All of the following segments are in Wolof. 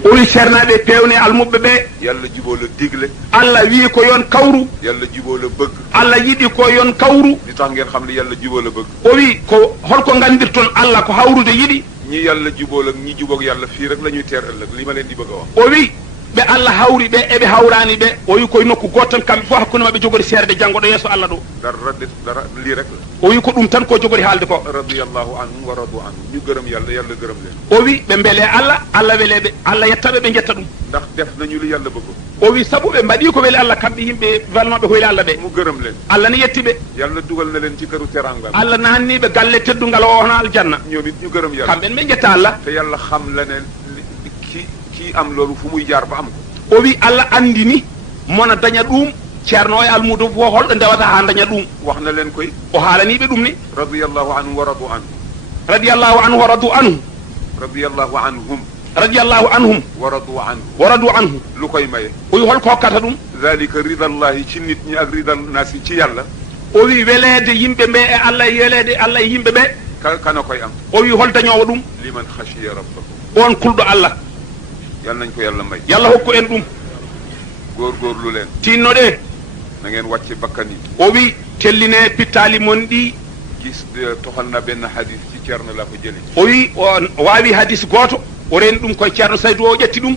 gi o wi ceernaɓe pewne almuɓe ɓe yàlla juboo la digle Allah wi ko yon kawru yàlla juboo la bëgg Allah yiɗi ko yon kawru li tax ngeen xam ne yàlla juboo la bëgg o wi ko holko gandirton Allah ko hawrude yiɗi ñi yàlla jubóol ak ñi jubóog yàlla fii rek la ñuy teer ëllëg li ma leen di bëgg a wax o wi ɓe Allah hawri ɓe eɓe hawrani ɓe o wi koye nokku goto tan kamɓe fof hakkude maɓe jogori seerde janggo ɗo yeeso Allah ɗo dara lii rek la o wi ko ɗum tan ko jogori haalde ko radiyallahu anhum wa radu anhu ñu gërëm yàlla yàlla gërëm leen o wi ɓe beele Allah Allah weleɓe Allah yettaɓe ɓe jetta ɗum ndax def nañu li yàlla bëgg o wi saabu ɓe mbaɗi ko weeli Allah kamɓe yimɓe walnoɓe hoyli Allah ɓe mu gërëm leen Allah ne yetti ɓe yàlla dugal na leen ci këru teranga Allah nanniɓe galle teddungal o hono aljanna ñoom it ñu gërëm yàlla kamɓen ɓe jetta Allah te yàlla xam la ne kii am loolu fu muy jaar ba am ko o wi Allah andini mona daña ɗum ceerno e almudo fo holɗo ndewata ha daña ɗum wax na leen koy o haalaniɓe ɗum ni radiyallahu anhu wa radu anhu radiyallahu anhu wa radu anhu radiyallahu anhum radiyallahu anhum wa radu anhu wa radu anhu lu koy maye o wi holko hokkata ɗum dalika ridallahi ci nit ñi ak ridal naasi ci yàlla o wi weleede yimɓe ɓe e Allah e weleede Allah e yimɓe ɓe kana koy am o wi hol dañowo ɗum liman khashiya rabbahu on kulɗo Allah yàlla nañ ko yàlla may yàlla hokku en ɗum góorgóorlu leen tinnoɗe na ngeen wàcce bakkan yi o wi telline pittali mon ɗi gis toxal na benn hadis ci Ceerno la ko jëli o wi o wawi hadis goto o reni ɗum koye ceerno Saydou o ƴetti ɗum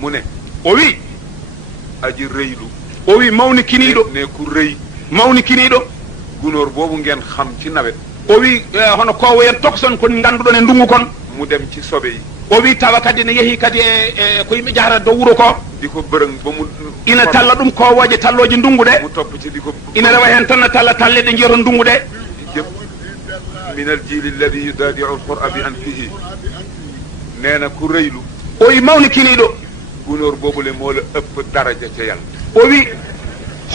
mu ne o wi aji rëylu o wi mawni kiniɗo ne ku rëy mawni kiniɗo gunóor boobu ngeen xam ci nawet o wi hono kowoyen tokson ko ganduɗon e ndungu kon mu dem ci sobe yi o wi tawa kadi ne yeehi kadi e ko yimɓe jahata dow wuuro ko di ko bërëng ba mu ina talla ɗum kowoje talloje ndungu ɗe mu topp ci di ko ina rewa hen tan no talla talle ɗe jiyato ndungu ɗe jëm min al jili alladi yudadiu alqura bi anfihi nee na ku rëylu o wi mawni kiniɗo gunóor boobule moo la ëpp daraja ca yàlla o wi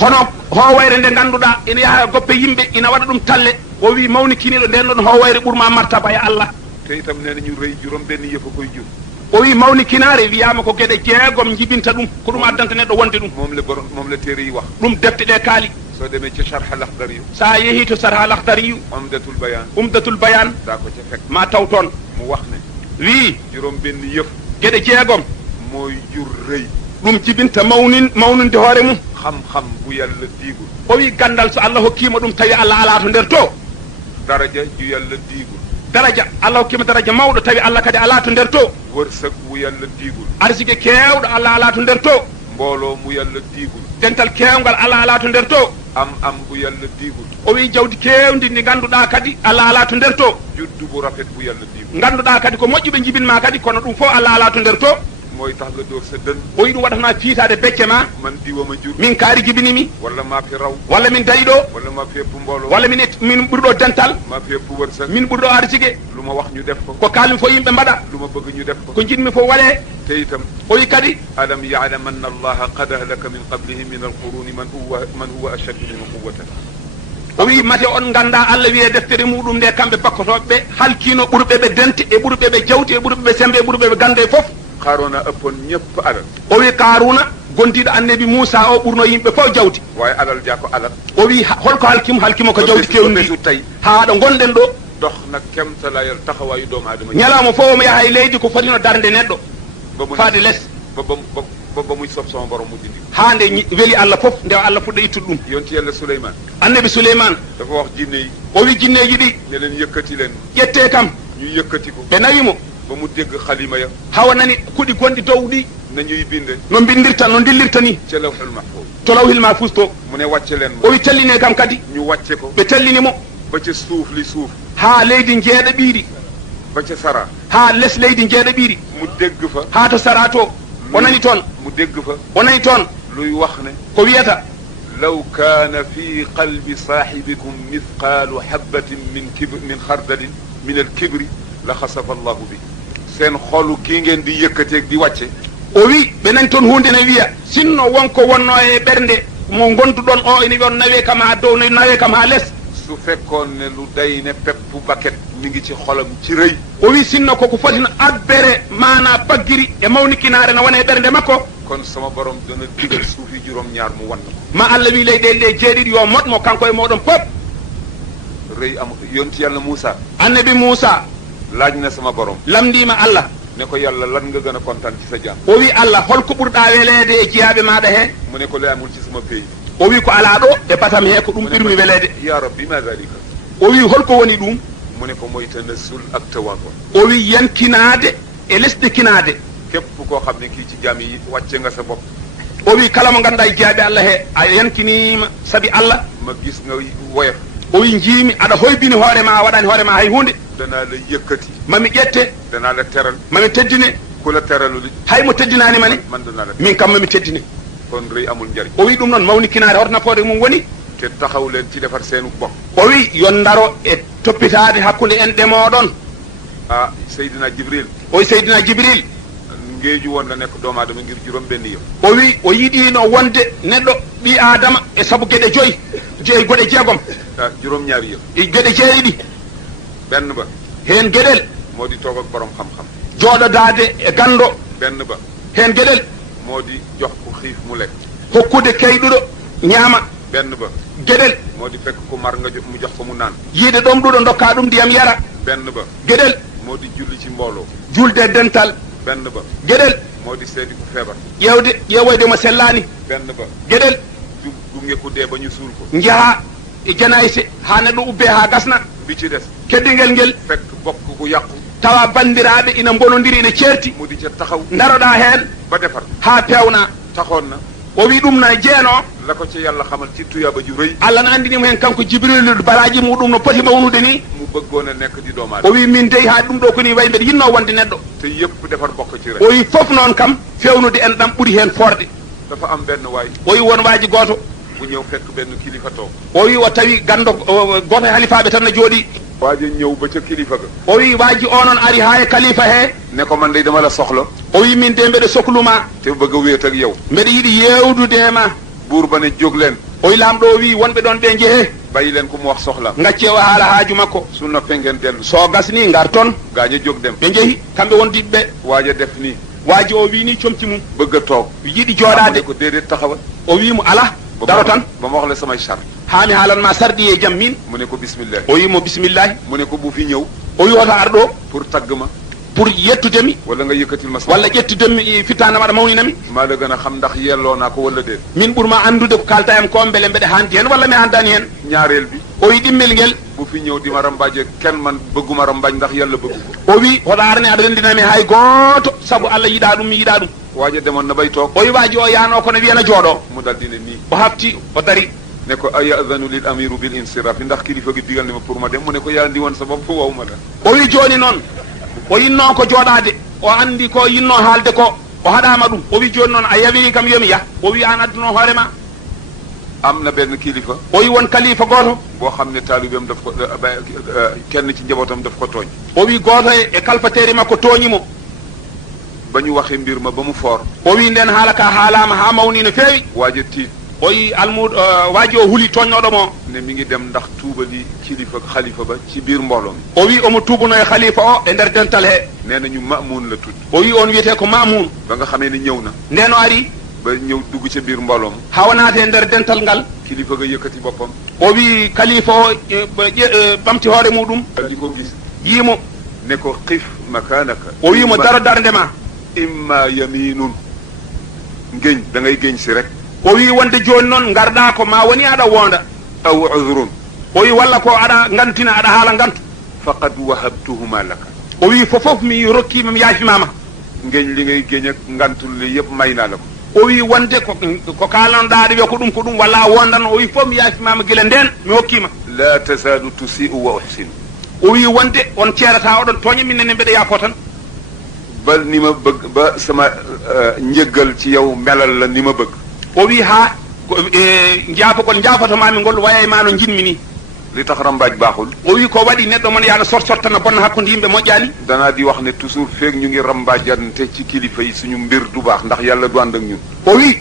hono howayre nde ganduɗa ina yaha goppe yimɓe ina waɗa ɗum talle o wi mawni kiniɗo nden ɗon howayre ɓuurma martaba e Allah te itam nee na ñu rëy juróom benn yëfa koy jur o wi mawni kinaare wiyama ko gueɗe jeegom jibinta ɗum ko ɗum addanta neɗɗo wonde ɗum moom la téere yi wax ɗum defte ɗe kaali soo demee ca charh al akhdari yu sa yeehi to sarha lahdariyu umdatul bayan daa ko ca fekk ma taw toon mu wax ne wi juróom benn yëf gueɗe jeegom mooy jur rëy ɗum jibinta mawninde hoore mum xam-xam bu yàlla diigul o wi gandal so Allah hokkima ɗum tawi Allah ala to nder to daraja ju yàlla diigul daraja Allah hokkima daraja mawɗo tawi Allah kadi ala to nder to wërsëg bu yàlla diigul arsike kewɗo Allah ala to nder to mbooloo mu yàlla diigul dental kewgal Allah ala to nder to am bu yàlla diigul o wi jawdi kewdi ndi ganduɗa kadi Allah ala to nder to juddu bu rafet bu yàlla diigul ganduɗa kadi ko moƴƴuɓe jibinma kadi kono ɗum fof Allah ala to nder to mooy tax nga dóor sa dën o wi ɗum waɗatma fiitade becce ma man diwama jur min kaari jibinimi walla maa fi raw walla min dayiɗo walla maa fi ëpp mbooloo walla min ɓurɗo dental maa fi ëpp wërsëg min ɓurɗo arsike lu ma wax ñu def ko kalmi fo yimɓe mbaɗa lu ma bëgg ñu def ko ko jiɗmi fof waɗe te itam o wi kadi alam ya'lam anna allaha qad ahlaka min qablihi min alquruni man huwa ashaddu minhu quwwatan o wi mate on ganda Allah wiye deftere muɗum nde kamɓe bakkotoɓe halkino ɓurɓe ɓe dente e ɓurɓe ɓe jawti e ɓurɓe ɓe sembe e ɓurɓe ɓe gande fof Haaruna ëppoon ñëpp alal o wi Karuna gondiɗo annabi Moussa o ɓurno yimɓe fof jawti waaye alal jaa ko alal o wi holko halkimo ko jawdi kewndi tawi haa ɗo gonɗen ɗo dox na kemtalayal taxawaayu doomu aadama ñalawma fof omo yaha e leydi ko fotino darde neɗɗo faade less ba muy sob sama borom mu dindi haa nde weli Allah fof nde Allah fuɗɗo ittude ɗum yonti yàlla Souleymane annabi Souleymane dafa wax jinne yi o wi jinneji ɗi ne leen yëkkati leen ƴette kam ñu yëkkati ko ɓe nawimo ba mu dégg xalima ya hawa nani kuɗi gonɗi dow ɗi nañuy binde no bindirta no dillirta ni ca lawhul mahfuz to lawhil mahfuz to mu ne wàcce leen o wi telline kam kadi ñu wàcce ko ɓe tellinimo ba ca suuf li suuf haa leydi jeeɗa ɓiiri ba ca sara haa less leydi jeeɗa ɓiiri mu dégg fa haa to sara to o nani toon mu dégg fa o nani toon luy wax ne ko wiyata law kaana fi qalbi saahibikum mithqaalu habbatin min xardalin min al kibri la xasafa allahu bi seen xolu kii ngeen di yëkkateeg di wàcce o wi ɓe nani toon hunde ne wiya sinno wonko wonno e ɓernde mo gonduɗon o ene wiya on nawe kam ha dow nawe kam ha less su fekkoon ne lu day ne peppu baket mi ngi ci xolam ci rëy o wi sinno koko fotino abbere mana baggiri e mawnikinaare no wona e ɓernde makko kon sama borom dana digal suufi juróom-ñaar mu wan ma Allah wi leyɗele ɗe jeeɗiɗi yo moɗmo kanko e moɗon pop rëy am yonti yàlla Moussa annabi Moussa laaj na sama borom lamdima Allah ne ko yàlla lan nga gën a kontaan ci sa jaam. o wi Allah holko ɓurɗa weleede e jeyaaɓe maɗa he mu ne ko lay amul ci sama pays. o wi ko alaa ɗo e batam he ko ɗum ɓirmi weleede. ya rabbi ma dalika. o wi holko woni ɗum. mu ne ko mooy tanassul ak tawaadu. o wi yankinaade e lesɗe kinaade. képp koo xam ne kii ci jaam yi wàcce nga sa bopp. o wi kala mo ngannduɗaa e jeyaaɓe Allah he a yankiniima sabi Allah. ma gis nga woyof. o wi jiimi aɗa hoybini hoore ma a waɗani hoore ma hay hunde. danaa la yëkkati. mami ƴette. danaa la teral. mami teddine. ku la teralul. hay mo teddinaani mani. man danaa la min kam mami teddine. kon rëy amul njariñ. o wi ɗum noon mawni kinaade hoto nafoore mum woni. te taxaw leen ci defar seenu bopp. o wi yon ndaro e toppitaade hakkunde en ɗemooɗon. ah Seydina Jibril. o wi Seydina Jibril. ngeeju woon la nekk doomu aadama ngir juróom benn yëf. o wi o yiɗiino wonde neɗɗo ɓi adama e sabu geɗe joyi goɗe jeegom. juróom ñaari yëf. e geɗe jeeɗiɗi. benn ba. heen geɗel. moo di toog ak borom xam-xam. jooɗodaade e ganndo. benn ba. heen geɗel. moo di jox ku xiif mu lekk. hokkude kayɗuɗo ñaama. benn ba. geɗel. moo di fekk ku mar nga mu jox ko mu naan. yiide ɗom ɗuɗo ndokkaa ɗum ndiyam yara. benn ba. geɗel. moo di julli ci mbooloo. julde dental. benn ba. geɗel. moo di seedi ku feebar. ƴeewoyde mo sellaani. benn ba. geɗel. gunge ku dee ba ñu suul ko. njaha e janayse haa neɗɗo ubbee haa gasna. bi ci des. keddingel ngel. fekk bokk ku yàqu. tawa banndiraaɓe ina mbonondiri ina ceerti. mu di ca taxaw. ndaroɗaa heen. ba defar. haa peewnaa. taxoon na. o wi ɗum na jeenoo. la ko ci yàlla xamal ci tuyaaba ju rëy. Allah no anndinimo heen kanko jibrilu baraaji muɗum no poti mawnude ni. mu bëggoon a nekk di doomu o aadama. wi min dey haa ɗum ɗo koni wayi mbeɗa yinnoo wonde neɗɗo. te yëpp defar bokk ci rek. o wi fof noon kam fewnude en ɗam ɓuri heen forde. dafa am benn waay. o wi won waaji gooto. bu ñëw fekk benn kilifa toog. o wi o tawi ganndo gooto e halifaaɓe tan no jooɗi. waaje ñëw ba ca kilifa ga. o wi waaji onon ari haa e kalifa hee. ne ko man day dama la soxla. o wi min de mbeɗa sohluma. te bëgg a wéet ak yow. mbeɗa yiɗi yeewdude e ma. buur ba ne jóg leen. o wi laamɗo o wi wonɓe ɗon ɓe njehee. bàyyi leen ko mu wax soxla. ngacce o haala haaju makko. su noppee ngeen dellu. so gasni ngar toon. gaaña jóg dem. ɓe njehi kamɓe wondiɓe ɓe. waaja def nii. waaji o wi ni comci mum. bëgg a toog. yiɗi jooɗaade. ko déedéet taxawal. o wi mo ala. daro tan. ba ma wax la samay charte. haa mi haalanma sarɗi e jam min. mu ne ko bismillah. o wi mo bisimillahi. mu ne ko bu fi ñëw. o wi oto ar ɗo. pour tagg ma. pour yettudemi. wala nga yëkkatil ma. walla ƴettudemi fittaanam aɗa mawninami. maa la gën a xam ndax yelloo naa ko wala déet. min ɓurma anndude ko kalta em ko mbele mbeɗa haandi heen walla mi haandaani heen. ñaareel bi. o wi ɗimmel ngel. bu fi ñëw di ma rambaaje kenn man bëgguma rambaaj ndax yàlla bëgg ko. o wi hoɗo arani aɗa renndinami hay gooto sabu Allah yiɗaa ɗum mi yiɗaa ɗum. waaja demoon na bay toog. o wi waaji o yaanoo kono wiyana jooɗoo. mu dal di ne nii. o hafti o dari. ne ko ayadanu lil amiru bil insiraf ndax kilifa gi digal ni ma pour ma dem mu ne ko yaa ndi woon sa bopp wow ma la. o wi jooni noon o yinnoo ko jooɗaade o anndi ko yinnoo haalde ko o haɗaama ɗum o wi jooni noon a yawiri kam yomi yah o wi an addunoo hoore ma. am na benn kilifa. o wi won kalifa gooto. boo xam ne taalibeem daf ko kenn ci njabootam daf ko tooñ. o wi gooto e kalfateeri makko tooñi mo. ba ñu waxee mbir ma ba mu foor. o wi nden haala ka haalaama haa mawni no feewi. waaja tiit. o wi almuɗo waaji o huli toñnoɗo mo. ne mi ngi dem ndax tuubali kilifa xalifa ba ci biir mbooloo mi. o wi omo tuubuno e xalifa o e nder dental he. nee nañu Maamun la tudd. o wi on wiyetee ko Maamun. ba nga xamee ne ñëw na. nden o ari. ba ñëw dugg ca biir mbooloo mi. haa wanaate e nder dental ngal. kilifa ga yëkkati boppam. o wi kalifa o ɓamti hoore muɗum. di ko gis. yiimo. ne ko xif makaanaka. o wiimo daro darnde ma. imma yaminun ngéñ da ngay géñ si rek. o wi wonde jooni noon ngarɗaa ko ma woni aɗa wonda. aw udrun. o wi walla ko aɗa ngantina aɗa haala ngantu. faqad wahabtuhuma laka. o wi fofof mi rokkima mi yaafimama. ngéñ li ngay géñ ak ngantul li yëpp may naa la ko. o wi wonde ko kalanoɗa aɗa wiya ko ɗum walla a wondan o wi fof mi yaafimama gila nden mi hokkima. la tasalu tusi'u wa uhsinu. o wi wonde on ceerata oɗon tooña min nene mbeɗa yaafo tan. ba ni ma bëgg ba sama njëggal ci yow melal la ni ma bëgg. o wi haa jaafogol jaafotomami ngol waya e ma no jinmi ni. li tax rambaaj baaxul. o wi ko waɗi neɗɗo mon yaano sortana bonna hakkude yimɓe moƴƴaani. danaa di wax ne toujours feeg ñu ngi rambaajante ci kilifa yi suñu mbir du baax ndax yàlla du ànd ak ñun. o wi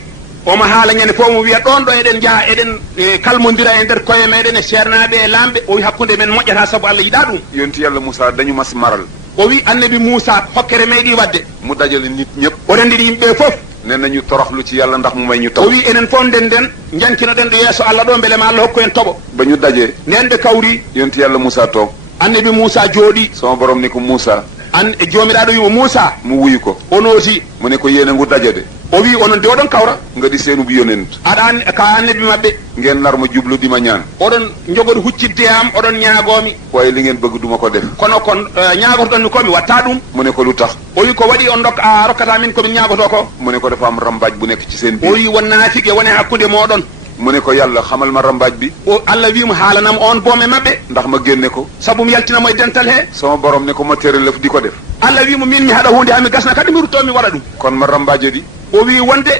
omo haala ñande fof mo wiya ɗon ɗo eɗen jaha eɗen kalmodira e nder koye meɗen e ceernaɓe e lamɓe o wi hakkude men moƴƴata saabu Allah yiɗa ɗum. yonti yàlla Moussa dañu mas maral. o wi annabi Moussa hokkere meeɗi wadde. mu dajale nit ñëpp. o rendiri yimɓe fof. ne nañu toroxlu ci yàlla ndax mu may ñu taw. o wi enen fof nden jankinoɗen ɗo yeeso Allah ɗo beele ma Allah hokku en toɓo. ba ñu dajee. nden ɓe kawri. yonti yàlla Moussa toog. annabi Moussa jooɗi. sama borom ni ko Moussa. an e jomiraɗo wimo Moussa mu wuyu ko o nooti mu ne ko yéen a ngu daje de o wi onon de oɗon kawra nga di seenub yonent aɗa ka annabi mabɓe ngeen nar ma jublu di ma ñaan oɗon jogoɗo huccidde am oɗon ñaagomi waaye li ngeen bëgg duma ko def kono kon ñaagotoɗon mi ko mi watta ɗum mu ne ko lu tax o wi ko waɗi on a rokkata min komin ñaagoto ko mu ne ko dafa am rambaaj bu nekk ci seen o biir wi won naafigue woni hakkude moɗon mu ne ko yàlla xamal ma rambaaj bi o Allah wimo haalanam on boome mabɓe ndax ma génne ko saabu mi yaltinamo e dental he sama borom ne ko ma tere lëf di ko def Allah wimo min mi haɗa hunde hami gasna kadi mi rutto mi waɗa ɗum kon ma rambaaje di o wi wonde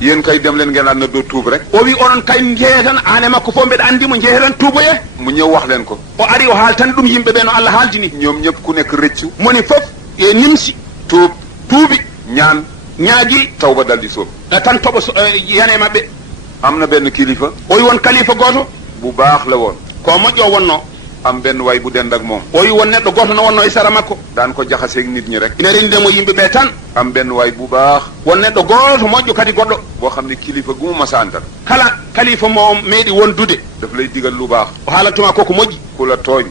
yéen kay dem leen ngeen ànd na doo tuub rek o wi onon kay jeehe tan ane makko fof mbeɗa andimo jeehe tan tuuboye mu ñëw wax leen ko o ari o haaltani ɗum yimɓe ɓe no Allah haaldini ñoom ñëpp ku nekk rëccu moni fof e nimsi tuub tuubi ñaan ñaagi taw ba dal di sóob tan toɓo yane mabɓe am na benn kilifa o wi won kalifa goto bu baax la woon ko moƴƴo wonno am benn way bu dend ak moom o wi won neɗɗo goto no wonno e sara makko daan ko jaxaseeg nit ñi rek ina rendemo yimɓe ɓe tan am benn way bu baax won neɗɗo goto moƴƴo kadi goɗɗo boo xam ne kilifa gu mu masa àndal kala kalifa mo meeɗi wondude daf lay digal lu baax o haalantuma koko moƴƴi ku la tooñ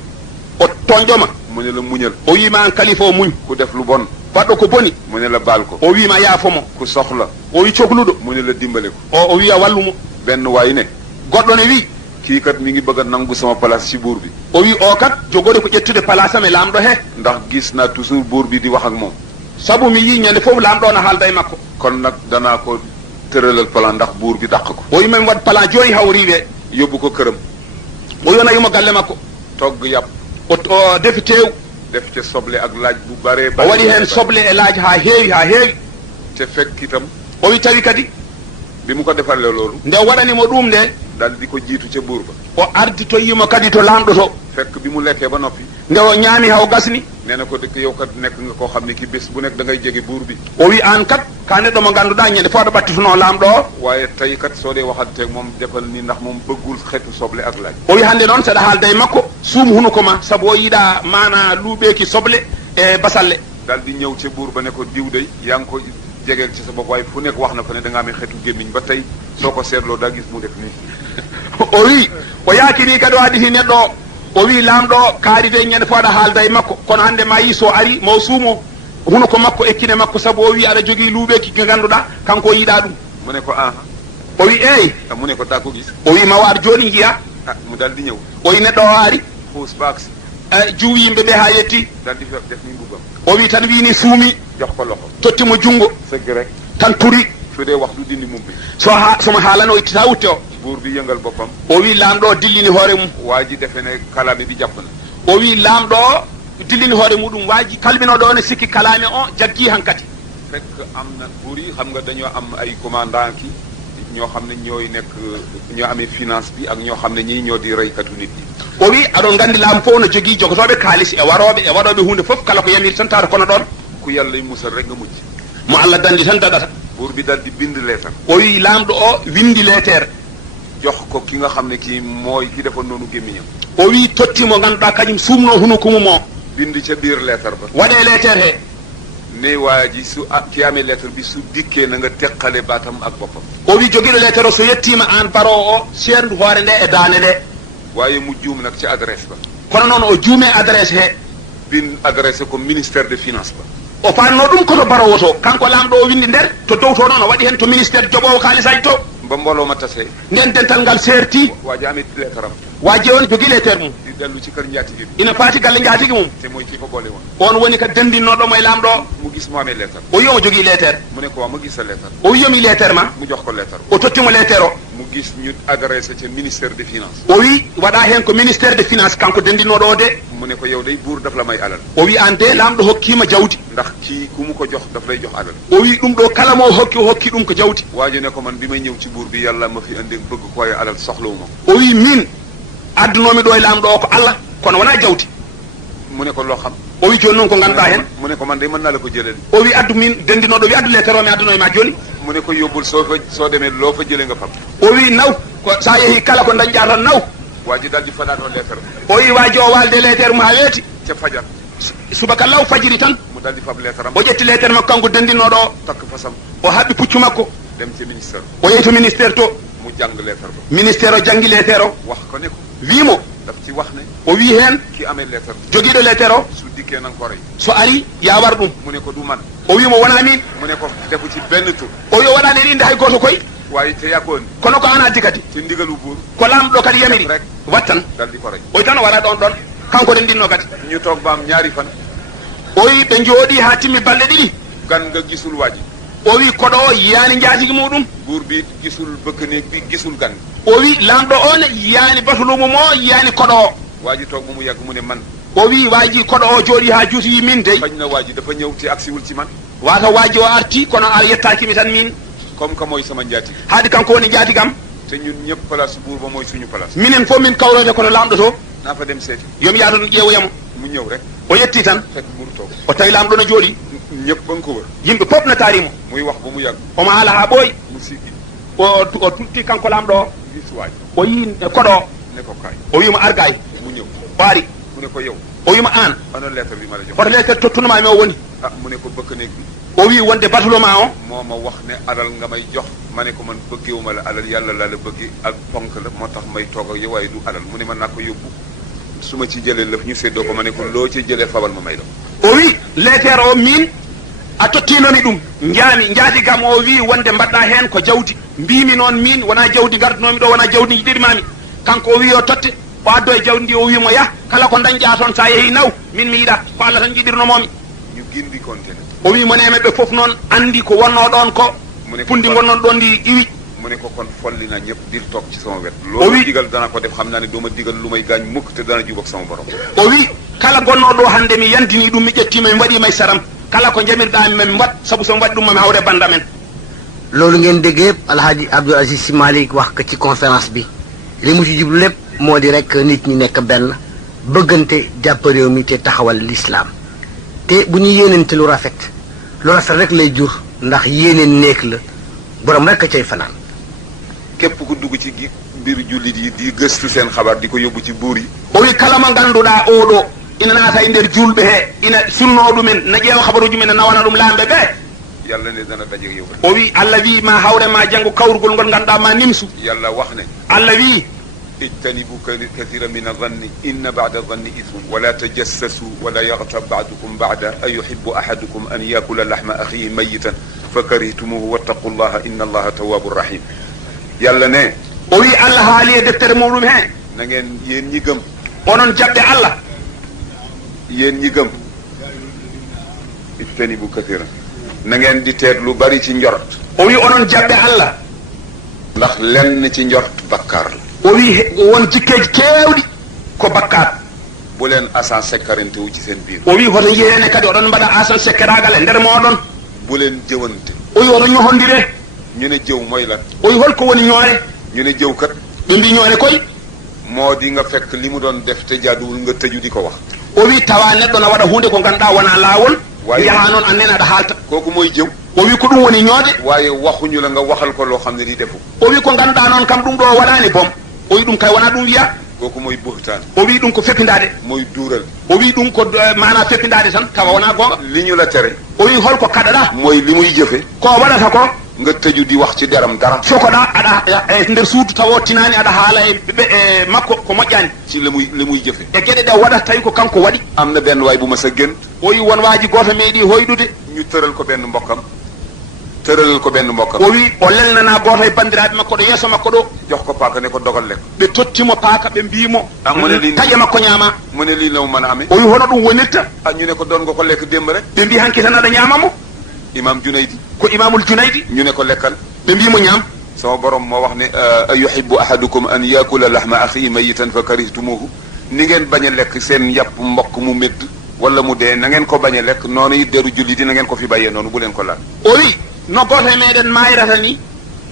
o toñƴoma mu ne la muñal o wima an kalifa o muñ ku def lu bon baɗɗo ko boni mu ne la baal ko o wima yaafomo ku soxla o wi cohluɗo mu ne la dimbale ko o wiya wallumo benn waay ne goɗɗo ne wi kii kat mi ngi bëgg a nangu sama place ci buur bi o wi o kat jogori ko ƴettude place am e lamɗo he ndax gis naa toujours buur bi di wax ak moom saabu mi yi ñande fof lamɗo no haalda e makko kon nag danaa ko tëralal plan ndax buur bi dàq ko o wi min waɗ plan joni hawriɓe yóbbu ko këram o yonayimo galle makko togg yàpp o defi tew def ca soble ak laaj bu bare o waɗi hen soble e laaji ha heewi te fekk itam o wi tawi kadi bi mu ko defarle loolu nde waɗanimo ɗum nde dal di ko jiitu ca buur ba o ardi to yimo kadi to lamɗo to fekk bi mu lekkee ba noppi nde o ñaami haw gasni nee na ko dëkk yow kat nekk nga koo xam ne ki bés bu nekk da ngay jege buur bi o wi an kat ka neɗɗo mo ganduɗa ñande fo aɗa ɓattituno lamɗo o waaye tey kat soo dee waxanteeg moom defal ni ndax moom bëggul xeetu soble ak laaj o wi hande noon saɗa haalda e makko suum hunuko ma saabu o yiiɗa mana luuɓeki soble e basalle dal di ñëw ca buur ba ne ko diw day yaa ngi ko jegeel ci sa bopp waaye fu nekk wax na ko ne da nga amee xeetu gémmiñ ba tey soo ko seetloo daa gis mu def nii o wi o yaakiri kadi o additi neɗɗo o wi lamɗo kaaride ñande fo aɗa haalda e makko kono hande ma yi so ari mo suumo hunuko makko ekkine makko saabu o wi aɗa jogii luuɓeki ko ganduɗa kanko o yiiɗa ɗum mu ne ko aha o wi eyi mu ne ko daa ko gis o wi ma waɗa jooɗi jiya mu dal di ñëw o wi neɗɗo o ari puus baaks juw yimɓe ɓe ha yetti dal di def ni mbubbam o wi tan wini suumi jox ko loxo tottimo jungo sëgg rek tan turi su dee wax du dindi mubbi somo haalano ittata wutte o buur bi yëngal boppam o wi lamɗo o dillini hoore mum waa ji defe ne kalaame bi jàpp na o wi lamɗo o dillini hoore muɗum waaji kalminoɗo o ne sikki kalame o jaggi hankati fekk am na buur yi xam nga dañoo am ay commandant ki ñoo xam ne ñooy nekk ñoo amee finance bi ak ñoo xam ne ñii ñoo di reykatu nit ñi o wi aɗon gandi laamu fof no jogii jogotoɓe kaalis e waɗoɓe hunde fof kala ko yamiri tan tawata kono ɗon ku yàlla y musal rek nga mucc mo Allah dandi tan daɗata buur bi dal di bind leetar o wi lamɗo o windi leetere jox ko ki nga xam ne kii mooy ki defoon noonu gémmiñam o wi tottimo ganduɗa kañum sumno hunuko mum o bind ca biir leetar ba waɗe leetere he ne waa ji su ki amee lettre bi su dikkee na nga teqale baatam ak boppam o wi jogiiɗo leetere o so yettima an barowo o serndu hoore nde e daane nde waaye mu juum nag ci adresse ba kono noon o juume adresse he bin adressé ko ministère des finances ba o fanno ɗum koto barowo to kanko lamɗo o windi nder to dow to noon o waɗi hen to ministére jogowo kaalisaji to ba mbooloo ma tasee nden dental ngal serti waa ji amee lettre am waaji on jogii leetere mum di dellu ci kër njaatige bi ina faati galle njaatigui mum te mooy kii ko boole woon on woni ko dendinnoɗomo e lamɗo o mu gis mu amee lettre o wi omo jogii leetere mu ne ko waa ma gis sa lettre o wiyomi leetere ma mu jox ko lettre o tottimo leetere o mu gis ñu adressé ca ministère des finances o wi waɗa hen ko ministére de finance kanko dendinnoɗo o de mu ne ko yow day buur daf la may alal o wi an de lamɗo hokkima jawdi ndax kii ku mu ko jox daf lay jox alal o wi ɗum ɗo kala mo hokki o hokki ɗum ko jawdi waa ji ne ko man bi may ñëw ci buur bi yàlla ma fi andi bëgg ko waaye alal soxlawuma o wi min addunomi ɗo e lamɗo o ko Allah kono wona jawdi mu ne ko loo xam o wi joni noon ko ganduɗa hen mu ne ko man day mën naa la ko jëleel o wi addu min dendinoɗo wi addu leetere o mi adduno e ma joni mu ne ko yóbbul soo demee loo fa jëlee nga fam o wi naw ko sa yeehi kala ko dañƴa tan naw waa ji daal di fanaanoo lettre o wi waaji o walde leetere mum ha weeti ca fajar subaka law fajiri tan mu daal di fab lettre am o ƴetti leetere makko kanko dendinnoɗo o takk fasam o haɓɓi puccu makko dem ci ministère o yeehi to ministére to mu jàng lettre ba ministére o janggi leetere o wax ko ne ko wimo daf ci wax ne o wi heen ki amee lettre jogiiɗo lettere o su dikkee na nga ko rey so ari ya war ɗum mu ne ko du man o wimo wona min mu ne ko defu ci benn tur o wi o waɗani en inde hay goto koye waaye te yàggoon kono ko an addi kadi ci ndigalu buur ko lamɗo kadi yamiri rek wattan dal di ko rey oy tan o waɗa ɗon ɗon kanko ɗen ɗinno kadi ñu toog ba am ñaari fan o wi ɓe jooɗi ha timmi balɗe ɗiɗi gan nga gisul waa ji o wi koɗo o yiyani jaatigi muɗum buur bi gisul bëkk néeg bi gisul gan o wi lamɗo on yiyani batulumu mo yiyani koɗo o waa ji toog ba mu yàgg mu ne man o wi waaji koɗo o jooɗi ha juutoyi min dey xañ na waa ji dafa ñëw te agsiwul ci man wata waaji o arti kono a yettakimi tan min comme que mooy sama njaati haade kanko woni jaatigam te ñun ñëpp place buur ba mooy suñu place minen fof min kawroyde kono lamɗo to naa fa dem seeti yomi yaha toon ƴeewoyamo mu ñëw rek o yetti tan fekk buur toog o tawi lamɗo no jooɗi ñëpp ba nga ko wër yimɓe fof no taarimo muy wax ba mu yàgg omo haala ha ɓooyi mu siggi o tutti kanko lamɗo o gis waa ji o yi koɗo o ne ko kaay o wima argay mu ñëw o ari mu ne ko yow o wima an ana lettre bi ma la jox hoto lettere tottunoma mi o woni ah mu ne ko bëkk néeg bi o wi wonde batuloma o moo ma wax ne alal nga may jox ma ne ko man bëggewuma la alal yàlla laa la bëgge ak ponk la moo tax may toog ak yow waaye du alal mu ne man naa ko yóbbu su ma ci jëlee lëf ñu séddoo ko ma ne ko loo ci jëlee fabal ma may la o wi lettere o min a tottinomi ɗum jaatigam o wi wonde mbaɗɗa hen ko jawdi mbimi noon min wona jawdi gardunomi ɗo wona jawdi jiɗirmami kanko o wi o totte o addo e jawdi ndi o wimo yah kala ko dañƴa toon sa yeehi naw min mi yiɗa ko Allah tan jiɗirnomomi ñu gindi konte o wi mone meɓɓe foof noon andi ko wonno ɗon ko pundi gonnon ɗon ndi iwi mu ne ko kon folli na ñëpp dir toog ci sama wet o wi loolu digal dana ko def xam naa ne dooma digal lu may gaañ mukk te dana jubak sama borom o wi kala gonno ɗo hande mi yantini ɗum mi ƴettima mi waɗima e saram kala ko jamirɗami mami wat saabu somi waɗi ɗum mami hawre banda men loolu ngeen dégg yëpp alhaaji Abdoul Aziz Sy Malick wax ko ci conférence bi li mu ci jublu lépp moo di rek nit ñi nekk benn bëggante jàpp réew mi te taxawal l'islam te bu ñu yéenante lu rafet rek lay jur ndax yéeneen néeg la borom rek a cay fanaan képp ku dugg ci mbir jullit yi di gëstu seen xabaar di ko yóbbu ci buur yi o wi kala mo ganduɗa oɗo ina naata e nder julɓe he ina sunno ɗumen na ƴeewa habaruji men na nawana ɗum lamɓe ɓe yàlla ne dana daje yow o wi Allah wi ma hawre ma janggo kawrugol ngol ganduɗa ma nimsu yàlla wax ne Allah wi ijtanibu kathira min adhanni inna ba'da adhanni ithmun wala tajassasu wala yaghtab ba'dukum ba'da ayuhibbu ahadukum an yakula lahma akhihi mayitan fakarihtumuhu wattaqullaha inna allaha tawwabur rahim yàlla ne o wi Allah haali e deftere muɗum he na ngeen yéen ñi gëm onon jaɓɓe Allah yéen ñi gëm ijtanibu kathira na ngeen di teet lu bari ci njort o wi onon jaɓɓe Allah ndax lenn ci njort bakkaar la o wi won jikkeji kewɗi ko bakkat bu leen asan sekkarante wu ci seen biir o wi hoto jeene kadi oɗon mbaɗa asan sekkeragal e nder moɗon bu leen jëwante o wi oto ñohondire ñu ne jëw mooy lan o wi holko woni ñoore ñu ne jëw kat ɓe mbi ñoore koye moo di nga fekk li mu doon def te jaaduwul nga tëju di ko wax o wi tawa neɗɗo na waɗa hunde ko ganduɗa wona laawol yaha noon annen aɗa haalta kooku mooy jëw o wi ko ɗum woni ñoode waaye waxuñu la nga waxal ko loo xam ne di defu o wi ko ganduɗa noon kam ɗum ɗo waɗani boom o wi ɗum kay wona ɗum wiya kooku mooy buhtaan o wi ɗum ko feppidade mooy duural o wi ɗum ko mana feppidade tan tawa wona gonga li ñu la tere o wi holko kaɗaɗa mooy li muy jëfe ko waɗata ko nga tëju di wax ci deram dara sokoɗa aɗa e nder suudu tawa tinani aɗa haala e makko ko moƴƴani ci li muy jëfe e gueɗe ɗe waɗata tawi ko kanko waɗi am na benn waay bu ma sa gént o wi won waaji goto meeɗi hoyɗude ñu tëral ko benn mbokkam tëralal ko benn mbokkam o wi o lelnana goto e bandiraɓe makko ɗo yeeso makko ɗo jox ko paaka ne ko dogal lekk ɓe tottimo paaka ɓe mbimo mu ne lii taƴe makko ñaama mu ne lii la mu mën a amee o wi hono ɗum wonirta ñu ne ko doon nga ko lekk démb rek ɓe mbi hanki tan aɗa ñaamamo imam Junaydi ko imamul Junaydi ñu ne ko lekkal ɓe mbimo ñaam sama borom moo wax ne ayuhibbu ahadukum an yakula lahma akhihi mayitan fa karihtumuhu ni ngeen bañ a lekk seen yàpp mbokk mu médd wala mu dee na ngeen ko bañ a lekk noonu it deru julli di na ngeen ko fi bàyyee noonu bu leen ko laal o wi no goto e meɗen mayrata ni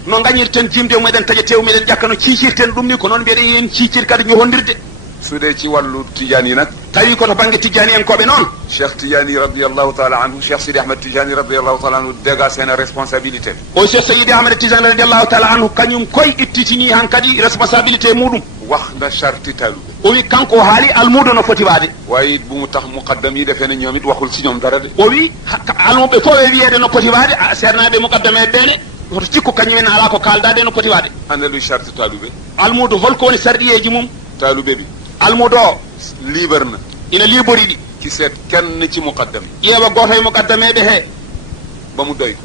no gañirten jimde meɗen taƴa tew meɗen ƴakka no ciicirten ɗum ni ko noon mbiyeɗen yen ciicir kadi ñohondirde su dee ci wàllu tijaan yi nag tawi koto banggue tijani en koɓe noon cheikh Tidiane radiallahu taala anhu cheikh Sidi Ahmed Tidiane radiallahu taala anhu déga seen responsabilité o cheikh Seydi Ahmed Tidiane radiallahu taala anhu kañum koye ittitini han kadi responsabilité muɗum wax na charti talube o wi kanko o haali almudo no foti waade waaye it bu mu tax muqaddam yi defee ne ñoom it waxul si ñoom dara de o wi almuɓe fof e wiyeede no poti waade sernaɓe muqaddame ɓeene hoto cikku kañumen ala ko kaaldade no poti waade ana luy charti talube almudo holko woni sarɗiyeji mum talube bi almudo o liibar na ina liibori ɗi ki seet kenn ci muqaddam yi ƴeewa gooto e mukaddameɓe he ba mu doy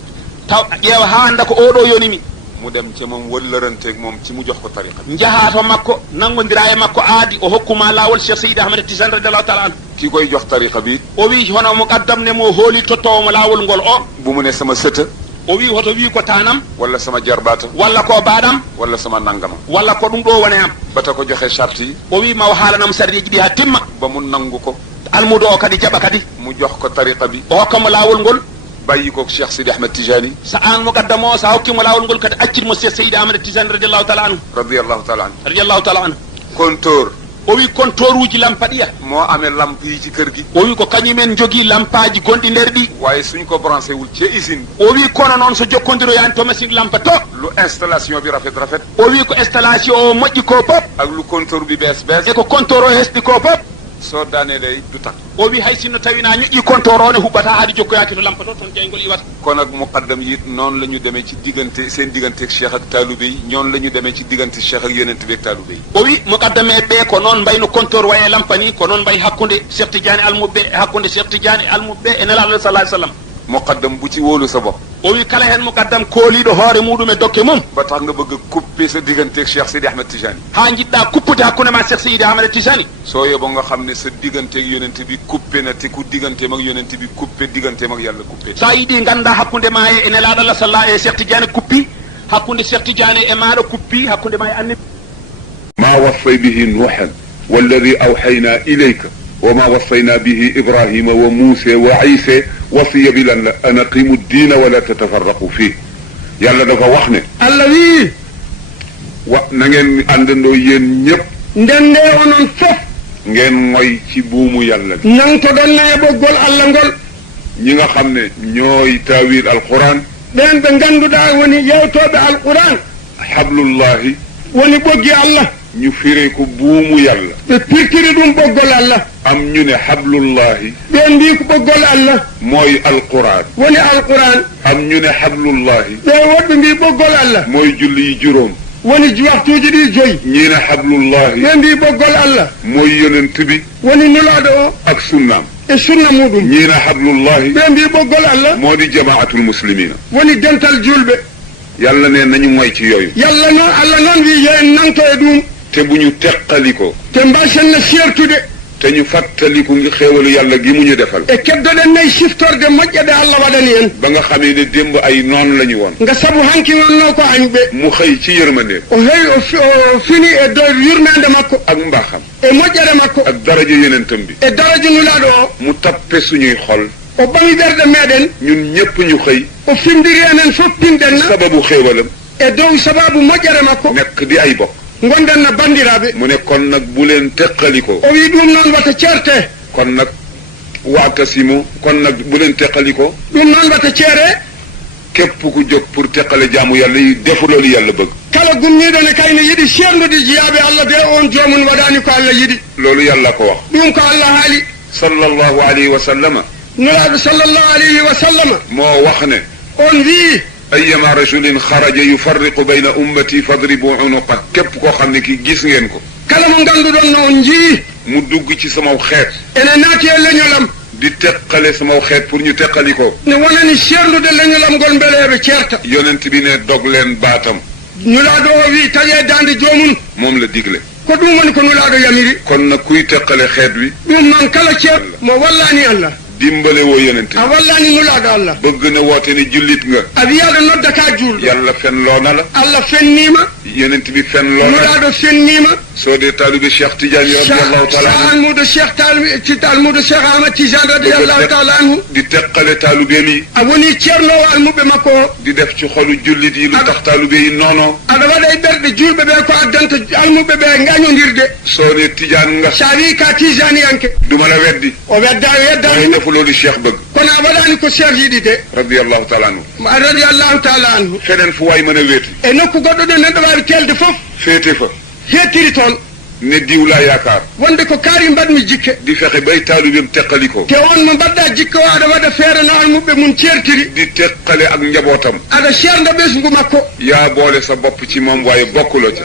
taw ƴeewa ha anda ko oɗo yonimi mu dem ca moom wëllëranteeg moom ci mu jox ko tariqa bi jaha to makko nangodira e makko aadi o hokkuma lawol cheikh seydi ahmed tijan radiallahu taala anhu ki koy jox tariqa bi o wi hono mukaddam ne mo hooli tottowomo lawol ngol o bu mu ne sama sëta o wi hoto wi ko tanam wala sama jarbaata walla ko baɗam wala sama nangama walla ko ɗum ɗo wone am bata ko joxe charte yi o wi mawo haalanam sarɗiji ɗi ha timma ba mu nangu ko almudo o kadi jaɓa kadi mu jox ko tariqa bi o hokkamo lawol ngol bàyyi ko Cheikh Sidi Ahmed Tijani so an mukaddam o sa hokkimo lawol ngol kadi accitmo cheikh seydi ahmed tijan radiallahu taala anhu radiallahu taala anhu kontóor o wi compteur uji lampa ɗiya moo amee lamp yi ci kër gi o wi ko kañumen jogui lampaji gonɗi nder ɗi waaye suñ ko branché wul ci usine o wi kono noon so jokkodiroyani to machine lampa to lu installation bi rafet o wi ko installation o moƴƴi ko pop ak lu compteur bi bees e ko compteur o hesɗi ko pop soo daanee du tak o wi hay sinno tawina ñoƴƴi compteur o ne huɓɓata haade jokkoyaki to lampa to toon jeygol iwata kon ak muqaddam yi noonu la ñu demee ci diggante seen diggante ak cheikh ak taalube yi ñoonu la ñu demee ci diggante cheikh ak yonent bi ak taalube yi o wi mukaddame ɓe ko noon mbayno compteur waye lampa ni ko noon mbay hakkude cheikh tidiane almuɓe e hakkude cheikh tidiane almuɓe e nelaɗo sallah sallam muqaddam bu ci wóolu sa bopp o wi kala hen mukaddam kooliɗo hoore muɗum e dokke mum ba tax nga bëgg a couper sa diggante ak cheikh Sidi Ahmed Tijani ha jiɗɗa kuppude hakkude ma cheikh seydi ahmed tijani soo yóbbo nga xam ne sa diggante ak yonent bi coupé na te ku digganteem ak yonent bi coupé digganteem ak yàlla coupé sa yiiɗi ganda hakkude ma e nelaɗo allah sallah e cheikh tidiane kuppi hakkude cheikh tidiane e maɗo kuppi hakkude ma e annabi ما وصي به نوحا والذي أوحينا إليك وما وصينا به إبراهيم وموسى وعيسى وصي بلن أن أقيموا الدين ولا تتفرقوا فيه يلا دفا وخني allah wi ونغن عندنا ين ñep ndende onon fof ngeen moy ci buumu yàlla nantoɗon e ɓoggol allah ngol ñi nga xam ne ñooy tawil alquran ɓen ɓe ganduɗa woni yewtoɓe alquran hablullahi woni ɓoggi allah ñu firee ko buumu yàlla ɓe pirtiri ɗum ɓoggol allah am ñu ne hablullahi ɓen mbi ko ɓoggol allah mooy alquran woni alquran am ñu ne hablullahi ɓe woɗɓe mbi ɓoggol allah mooy julli yi juróom woni waxtuji ɗi joyi ñii ne hablullahi ɓe mbi ɓoggol allah mooy yonent bi woni nulaɗo o ak sunnaam e sunna muɗum ñii ne hablullahi ɓe mbi ɓoggol allah moo di jamaatul muslimina woni dental julɓe yàlla ne nañu moy ci yooyu yalla noon allah noon wi yen nanto e ɗum te bu ñu teqaliko te mbasenno sertude te ñu fàttaliku ngi xéewalu yàlla gi mu ñu defal e keddoɗen nayi siftorde moƴƴe ɗe allah waɗani en ba nga xamee ne démb ay noon lañu woon nga sabu hanki wonno ko añɓe mu xëy ci yërmande o heewi o fini e dow yurmede makko ak mbaaxam e moƴƴere makko ak daraja yonentam bi e daraja nulaɗo o mu tappe suñuy xol o ɓami ɓerɗe meɗen ñun ñépp ñu xëy o findiri enen fof pinɗen na sababu xéewalam e dow sababu moƴƴere makko nekk di ay bokk gonɗen no bandiraɓe mu ne kon nag bu leen teqaliko o wi ɗum noon wata ceerte kon nag waatasimu kon nag bu leen teqaliko ɗum noon wata ceere képp ku jóg pour teqale jaamu yàlla yi defu loolu yàlla bëgg kala gummiɗo ne kayne yiɗi sernude jiyaɓe allah de on jomum waɗani ko allah yiɗi loolu yàlla ko wax ɗum ko allah haali sallallahu alayhi wa sallama nuraɗo sallllahu alayhi wa sallama moo wax ne on wii ayyama rajulin xaraja yufarriqu bayna ummati fadribu unuqa képp koo xam ne ki gis ngeen ko kala mo ganduɗon no on jii mu dugg ci samaw xeet ene naati e leñolam di teqale samaw xeet pour ñu teqali ko ne wonani sernude leñolam ngol mbeleɓe ceerta yonent bi ne dog leen baatam nulaɗo o wi taƴe dande jomum moom la digle ko ɗum woni ko nulaɗo yamiri kon nag kuy teqale xeet wi ɗum noon kala ceer mo wallani allah dimbale woo yonent bi a wallani nulaɗo allah bëgg na woote ne jullit nga a wiyaɗo nodda ka julɗo yàlla fen loona la allah fennima yonent bi fen loona nulaɗo fennima soo dee taalibe Cheikh Tidiane radiallahu taala anhu almudo cheikh almudo cheikh ahmad tijane radiallahu taala anhu di teqale taalubeem yi a woni ceernowo almuɓe makko o di def ci xolu jullit yi lu tax taalube yi noono aɗa waɗa e ɓerɗe julɓe ɓe ko addanta almuɓe ɓe gañodirde soo ne Tidiane nga sa wi ka tijaniyanke duma la weddi o weddani mooy weddani defu loolu Cheikh bëgg kono a waɗani ko cheikh yiɗi de radiallahu taala anhu radiallahu taala anhu feneen fu waay mën a wéeti e nokku goɗɗo ɗo neɗɗo wawi telde foof féete fa hettiri toon ne diw laa yaakaar wonde ko kaari mbaɗmi jikke di fexe bay taalubeem teqaliko te on mo mbaɗɗa jikke o aɗa waɗa feere no almuɓe mum ceertiri di teqale ak njabootam aɗa ceerda ɓesgu makko yaa boole sa bopp ci moom waaye bokkuloo ca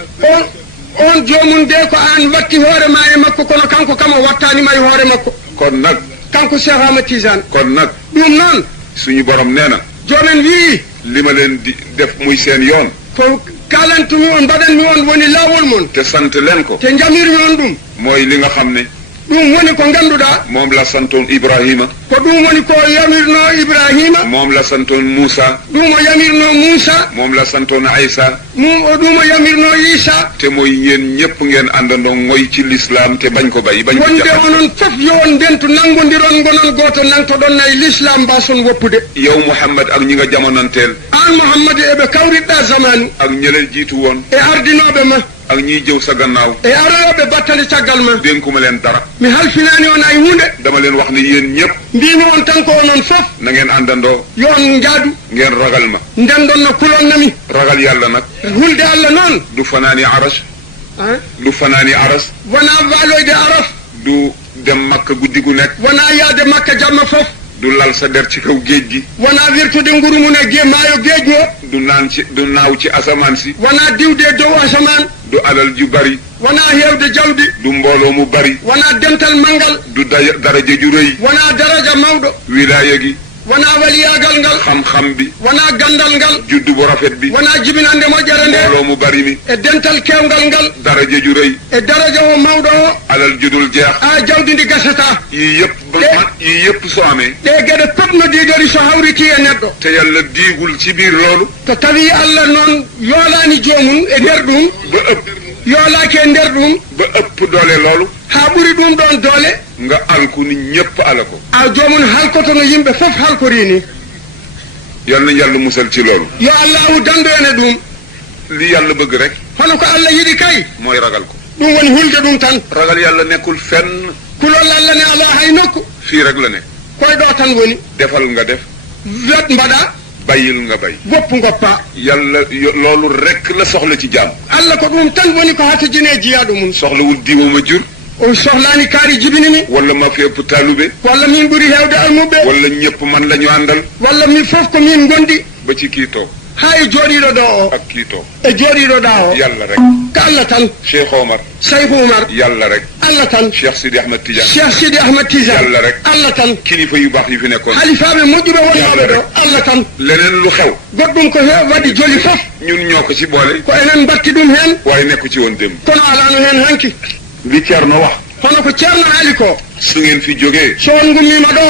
on jomum de ko an watti hoore ma e makko kono kanko kam o wattanima e hoore makko kon nag kanko Cheikh Ahmad Tidiane kon nag ɗum noon suñu borom nee na jomen wii li ma leen di def muy seen yoon ko kalantumi on mbaɗanmi on woni laawol mon te sant leen ko te jamirmi on ɗum mooy li nga xam ne ɗum woni ko ngannduɗaa moom la santoon Ibrahima ko ɗum woni ko yamirno Ibrahima moom la santoon Moussa ɗum o yamirno Moussa moom la santoon Aïssa ɗum o yamirno Isa te mooy yéen ñëpp ngeen àndandoo ngoy ci l'islam te bañ ko bay bañ ko wonde jaxase onon fof yo on ndentu nanngodiron gonon gooto nantoɗon nayi l'islam mbason woppude yow Mouhammad ak ñi nga jamonanteel an Mouhammadu eɓe kawriɗɗa zamanu ak ñeleen jiitu woon e ardinoɓe ma ak ñiy jëw sa gannaaw e aroyoɓe battale caggal ma dénkuma leen dara mi halfinani on ay hunde dama leen wax ne yéen ñëpp mbimi on tan ko onon fof na ngeen àndandoo yo on jaadu ngeen ragal ma nden ɗon no kulonnami ragal yàlla nag hulde Allah noon du fanaani aras du fanaani aras wona waloyde araf du dem makka guddi gu nekk wona yaade makka jamma fof du lal sa der ci kaw géej gi wona wirtude nguru mum e maayo geej o du naaw ci asamaan si wona diwde e dow asaman du alal ju bari wona heewde jawdi du mbooloo mu bari wona dental mangal du daraja ju rëy wona daraja mawɗo wilaaya gi wona waliyagal ngal xam-xam bi wona gandal ngal juddu bu rafet bi wona jibinande moƴƴere nde mbooloo mu bari mi e dental kewgal ngal daraja ju rëy e daraja o mawɗo o alal judul jeex a jawdi ndi gasata yii yëpp soo amee ɗe gueɗe pop no diidori so hawriti e neɗɗo te yàlla diigul ci biir loolu to tawi Allah noon yoolani joomum e nder ɗum ba ëpp yoolaki e nder ɗum ba ëpp doole loolu ha ɓuri ɗum ɗon doole nga alku ni ñëpp ala ko a joomum halkoto no yimɓe fof halkori ni yal na yàlla musal ci loolu yo allahu dandu ene ɗum li yàlla bëgg rek hono ko Allah yiɗi kay mooy ragal ko ɗum woni hulde ɗum tan ragal yàlla nekkul fenn kulol Allah ne ala hay nokku fii rek la ne koye ɗo tan woni defal nga def wet mbaɗa bàyyil nga bay goppu goppa yàlla loolu rek la soxla ci jaam Allah ko ɗum tan woni ko hata jine jiyaɗo mum soxlawul diwoma jur o sohlani kaari jibinimi walla ma fi ëpp taalube walla min ɓuuri hewde almuɓe walla ñëpp man la ñu àndal walla min fof ko min gondi ba ci kii toog ha e jooɗiɗo ɗo o ak kii toog e jooɗiɗo ɗa o yàlla rek ko Allah tan Cheikh Omar Cheikh Oumar yàlla rek Allah tan Cheikh Sidi Ahmed Tidiane Cheikh Sidi Ahmad Tidiane yàlla rek Allah tan kilifa yu baax yi fi nekkoon halifaɓe moƴƴuɓe wonnoɓe ɗo Allah tan leneen lu xew goɗɗum ko waɗi joli fof ñun ñoo ko ci boole ko enen batti ɗum hen waaye nekku ci woon démb kono alano hen hanki li Ceerno wax hono ko ceerno haali ko su ngeen fi jógee so on gummima ɗo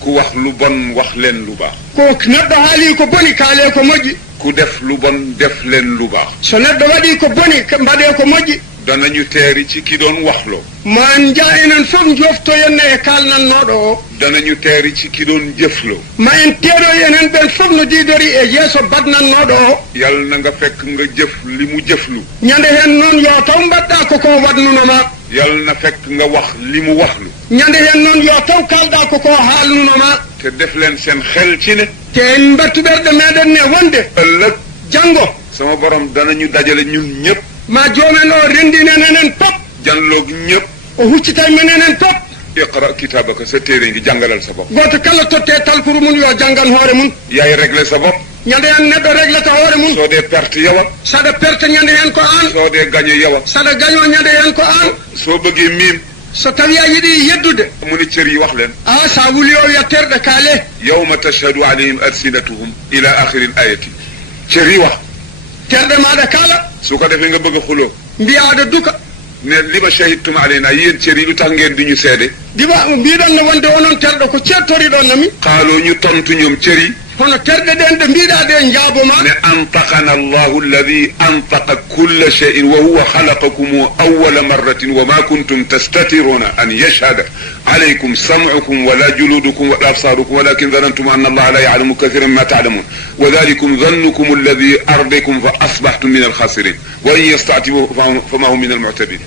ku wax lu bon wax leen lu baax ko neɗɗo haali ko boni kaale ko moƴƴi ku def lu bon def leen lu baax so neɗɗo waɗi ko boni mbaɗe ko moƴƴi danañu teeri ci ki doon waxloo ma jaa enen fof joftoyenne e kalnannoɗo o danañu teeri ci ki doon jëfloo ma en teeɗoy enen ɓen fof no diidori e yeeso badnannoɗo o yàlla na nga fekk nga jëf li mu jëflu ñande hen noon yo taw mbaɗɗa koko waɗnunoma yàlla na fekk nga wax li mu waxlu ñande hen noon yo taw kalɗa koko haalnunoma te def leen seen xel ci ne te en mbattu ɓerɗe meɗen ne wonde ëllëg janngo sama borom danañu dajale ñun ñëpp ma joomen o rendinen enen pop janloog ñëpp o huccitay men enen pop iqra kitabaka sa téere ngi jàngalal sa bopp goto kala totte talkuru mun yo janggan hoore mun yaay réglé sa bopp ñande hen neɗɗo réglata hoore mun soo dee perte yawa saɗa perte ñande hen ko an soo dee gañe yawa saɗa gaño ñande hen ko an soo bëggee miim so tawi a yiiɗi yeddude mu ne cër yi wax leen a sa wuli o yetterɗe kaale yawma tashhadu alayhim alsinatuhum ila axiri l ayati cër yi wax terɗe maɗa kaala su ko defee nga bëgg a xuloo mbiya aɗa duka ne li ma shahidtum alayna yéen cër yi lu tax ngeen di ñu seede diwa mbiɗon no wonde onon terɗo ko cettoriɗon nami qaaloo ñu tontu ñoom cër yi hono terɗe ɗen ɗe mbiɗa ɗe jaaboma ne antaqana allahu alladi antaqa kulla cheyin wa huwa xalaqakum awala marratin wa ma kuntum tastatiruna an yashhada alaykum samcukum wala juludukum wala absarukum walakin dhanantum anna allaha la yaclamu kathiran mima taclamun wa dhalikum dhannukum alladi ardakum fa asbaxtum min alxasirin wa in yastatibu fama hum min almuctabin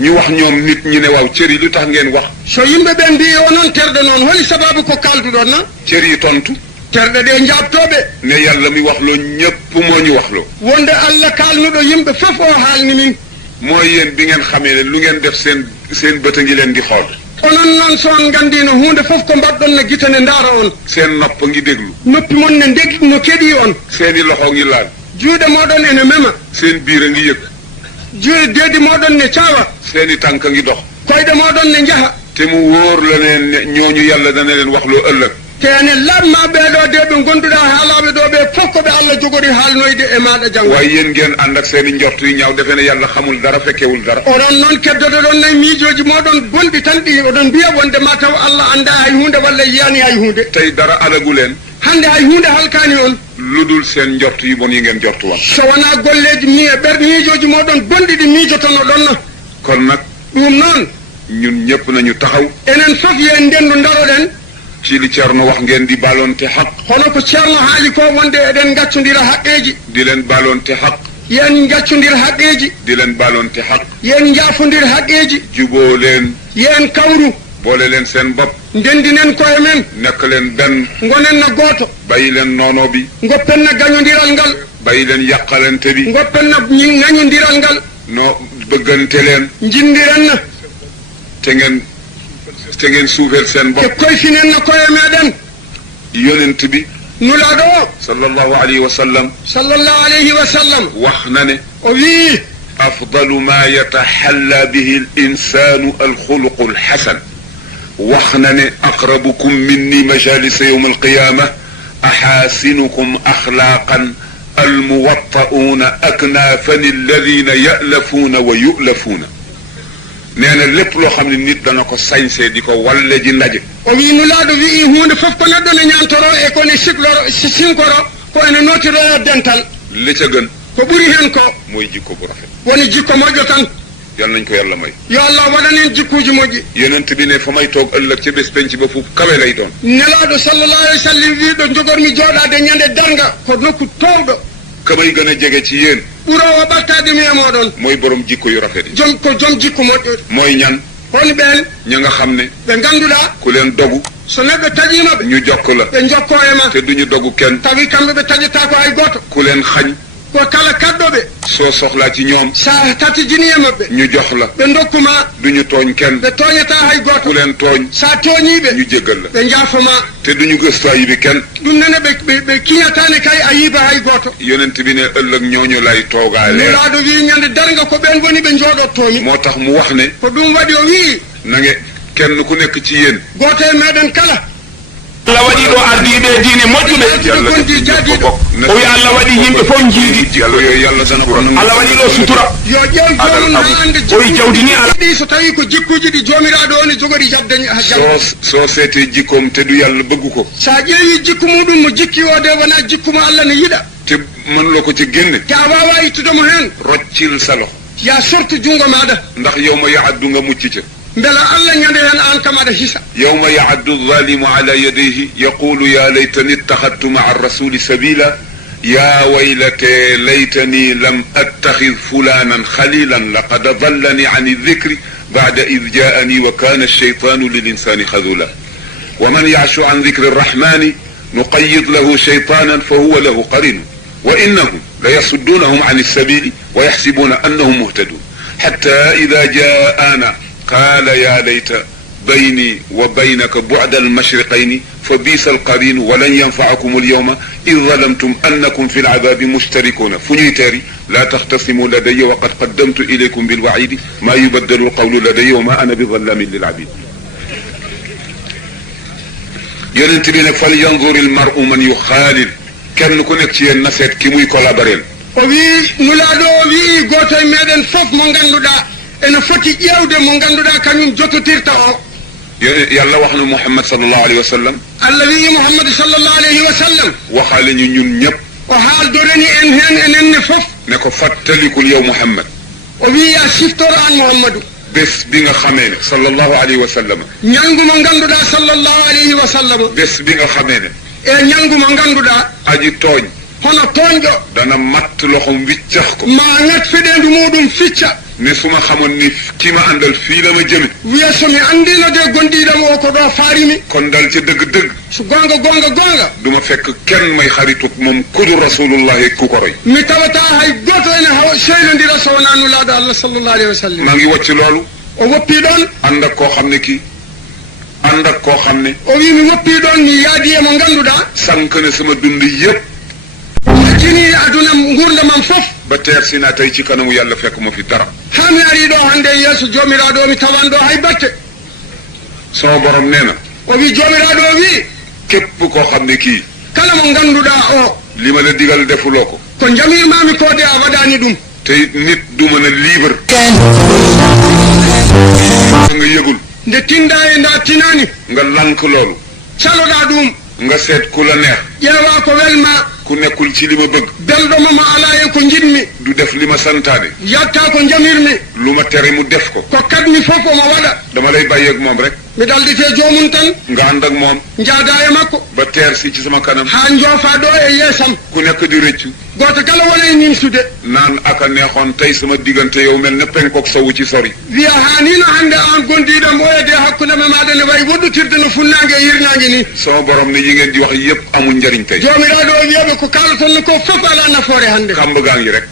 ñu wax ñoom nit ñi ne waaw cër yi lu tax ngeen wax so yimɓe ɓe mbi o noon terɗe noon holi sababu ko kalduɗon na cër yi tontu terɗe ɗe jabtoɓe ne yàlla mi waxloo ñépp moo ñu waxloo wonde Allah kalnuɗo yimɓe fof o haalni min mooy yéen bi ngeen xamee ne lu ngeen def seen bët a ngi leen di xool onon noon so on gandino hunde fof ko mbaɗɗon ne gitane ndaara on seen nopp ngi déglu noppi mon ne deggi no keeɗi on seeni loxo ngi laal juuɗe moɗon ene mema seen biir a ngi yëg jure deedi moɗon ne caawa seeni tànk ngi dox koyɗe moɗon ne njaha te mu wóor la ne ñooñu yàlla dana leen wax loo ëllëg te ene lamma ɓeeɗo de ɓe gonduɗa haalaɓe ɗo ɓe fof ko ɓe Allah jogori haalnoyde e maɗa janngo waaye yéen ngeen ànd ak seeni njort yu ñaaw defe ne yàlla xamul dara fekkewul dara oɗon noon keddoto ɗon nayi miijoji moɗon gonɗi tan ɗi oɗon mbiya wonde ma taw Allah anda hay hunde walla yiyani hay hunde tey dara alagu leen hande hay hunde halkani on lu dul seen njort yu bon yi ngeen jortu woon so wona golleji mi e ɓer miijoji moɗon gonɗi ɗi miijotono ɗon no kon nag ɗum noon ñun ñëpp nañu taxaw enen fof yen ndendu daroɗen ci li Ceerno wax ngeen di baalonte xaq hono ko ceerno haali ko wonde eɗen gaccodira haqqeji di leen baalonte xaq yen gaccodir haqqeji di leen baalonte xaq yen jaafodir haqqeji juboo leen yen kawru boole leen seen bopp ndendinen koye men nekk leen benn gonen no gooto bàyyi leen noonoo bi goppenna gañodiral ngal bàyyi leen yàqalante bi goppenna gañodiral ngal noo bëggante leen jindirenna te ngeen suufeel seen te bopp koyfinen no koye meɗen yonent bi nulaɗo o sallallahu alayhi wa sallam sallllahu alayhi wa sallam wax na ne o wii afdalu ma yataxalla bihi l insanu alxuluqu alxasan wax na ne aqrabukum minni majalisa yowma alqiyama axaasinukum axlaaqan almuwatta'uuna aknaafan alladina ya'lafuuna wa yu'lafuuna nee na lépp loo xam ne nit dana ko sañsee di ko walle ji ndaje o wi nulaaɗo wii hunde fof ko neɗɗo ne ñantoro e kone sinkoro ko ene nootiro dental li ca gën ko ɓuri hen ko mooy jikko bu rafet woni jikko moƴƴo tan yal nañ ko yàlla may yo allah waɗanen jikkuji moƴƴi yonent bi ne fa may toog ëllëg ca bés penc ba fu kawe lay doon nelaaɗo sallllahu alih wa sallam wiiɗo jogormi jooɗade ñande darga ko nokku towɗo ka may gën a jege ci yéen ɓurowo ɓattade mi e moɗon mooy borom jikko yu rafet yi joom jikku moƴƴo mooy ñan hon ɓen ña nga xam ne ɓe ngannduɗaa ku leen dogu so neɗɗo taƴima ɓe ñu jokk la ɓe jokko e ma te duñu dogu kenn tawi kamɓe ɓe taƴata ko hay goto ku leen xañ ko kala kaɗɗoɓe soo soxlaa ci ñoom sa tatijini e maɓɓe ñu jox la ɓe dokkuma duñu tooñ kenn ɓe toñata hay ku goto leen tooñ sa toñiɓe ñu jéggal la ɓe jaafoma te duñu gëstu ayibi kenn ɗum nene ɓe kiñatani kay a yiiba hay goto yonent bi ne ëllëg ñooñu lay toogaale nelaɗo wi ñande darga ko ɓen woni ɓe jooɗottomi moo tax mu wax ne ko ɗum waɗi o wii na nge kenn ku nekk ci yéen goto e meɗen kala Allah waɗi ɗo ardiɓe diine moƴƴuɓe yaltude gonɗi jaadiɗo o wi Allah waɗi yimɓe fof jiiɗi yàlla yooyu yàlla dana ko Allah waɗi ɗo sutura yo ƴeew jomum ha ande o wi jawdini ala ɗi so tawi ko jikkuji ɗi jomiraɗo o ne jogori jabde soo seetee jikkoom te du yàlla bëgg ko sa ƴeewi jikku muɗum mo jikki o de wona jikkuma Allah ne yiɗa te mën loo ko ci génne te a wawa ittudemo hen roccil sa loxo ya sortu jungo maɗa ndax yow ma yaaddu nga mucc ca beela Allah ñande hen an kam aɗa hisa يوم يعد الظالم على يديه يقول يا ليتني اتخذت مع الرسول سبيلا يا ويلتي ليتني لم اتخذ فلانا خليلا لقد ضلني عن الذكر بعد اذ جاءني وكان الشيطان للانسان خذولا ومن يعش عن ذكر الرحمن نقيض له شيطانا فهو له قرين وانهم ليصدونهم عن السبيل ويحسبون انهم مهتدون حتى اذا جاءنا قال يا ليت بيني وبينك بعد المشرقين فبئس القرين ولن ينفعكم اليوم إذ ظلمتم أنكم في العذاب مشتركون فنيتاري لا تختصموا لدي وقد قدمت إليكم بالوعيد ما يبدل القول لدي وما أنا بظلام للعبيد ينتبه فلينظر المرء من يخالل كم نكون اكتير نسيت كي موي كولابرين وي نولادو وي غوتو ميدن فوف مو غاندودا ene foti ƴewde mo ngannduɗaa kañum jototirta o yàlla wax na Muhammad sallallahu alayhi wa sallam Allah wii Muhammad sallallahu alayhi wa sallam waxaale ñu ñun ñëpp o haaldoreni en heen enenne fof ne ko fàttalikul yow Muhammad o wii yaa siftoro an Muhammadu bés bi nga xamee ne sallallahu alayhi wa sallam ñanngu mo ngannduɗaa sallallahu alayhi wa sallam bés bi nga xamee ne e ñanngu mo ngannduɗaa aji tooñ hono tooñɗo dana matt loxom wiccax ko ma ngat feɗendu muɗum ficca ne su ma xamoon ni ki ma àndal fii la ma jëme wiya somi anndino de gonɗiɗam o ko ɗo faarimi kon dal ca dëgg-dëgg so gonga duma fekk kenn may xaritu moom kudu rasulullahi ku ko roy mi tawata hay goto ene seynodira so wona nulaaɗo Allah sallallahu alayhi wa sallam maa ngi wàcc loolu o woppii ɗon ànd ak koo xam ne kii ànd ak koo xam ne o wi mi woppii ɗon mi yaadi e mo ngannduɗaa sànq ne sama dund yépp jini aduna gurdamam fof ba teer si naa tey ci kanamu yàlla fekk ma fi dara haa mi arii ɗo hannde e yeeso joomiraaɗo o mi tawan ɗo hay batte sama borom nee na o wi joomiraaɗo o wii képp koo xam ne kii kala mo ngannduɗaa o li ma la digal defuloo ko ko jamirmaami ko de a waɗaani ɗum te nit du mën a libre nga yëgul nde tindaa e ndaa tinaani nga lank loolu caloɗaa ɗum nga seet ku la neex ƴeewaa ko welmaa ku nekkul ci li ma bëgg belɗoma ma alaa e ko njiɗmi du def li ma santaane yattaa ko jamirmi lu ma tere mu def ko ko kadmi fof omo waɗa dama lay bàyyeeg moom rek mi ɗalditee joomum tan nga ànd ak moom njaadaa e makko ba teer si ci sama kanam haa njoofaa ɗo e yeesam ku nekk di rëccu gooto kala wona e nimsude naan aka neexoon tey sama diggante yow mel ne penkook sowu ci sori wiya haa ni no hannde aan gondiiɗo mboyede hakkunde me maaɗa ne wayi woɗɗutirde no funnaange e yirnaange ni sama borom ne yi ngeen di wax yépp amul njariñ tey joomiraaɗo o wiyeɓe ko kaalaton no ko fof alaa nafoore hannde xamba gaa ngi rek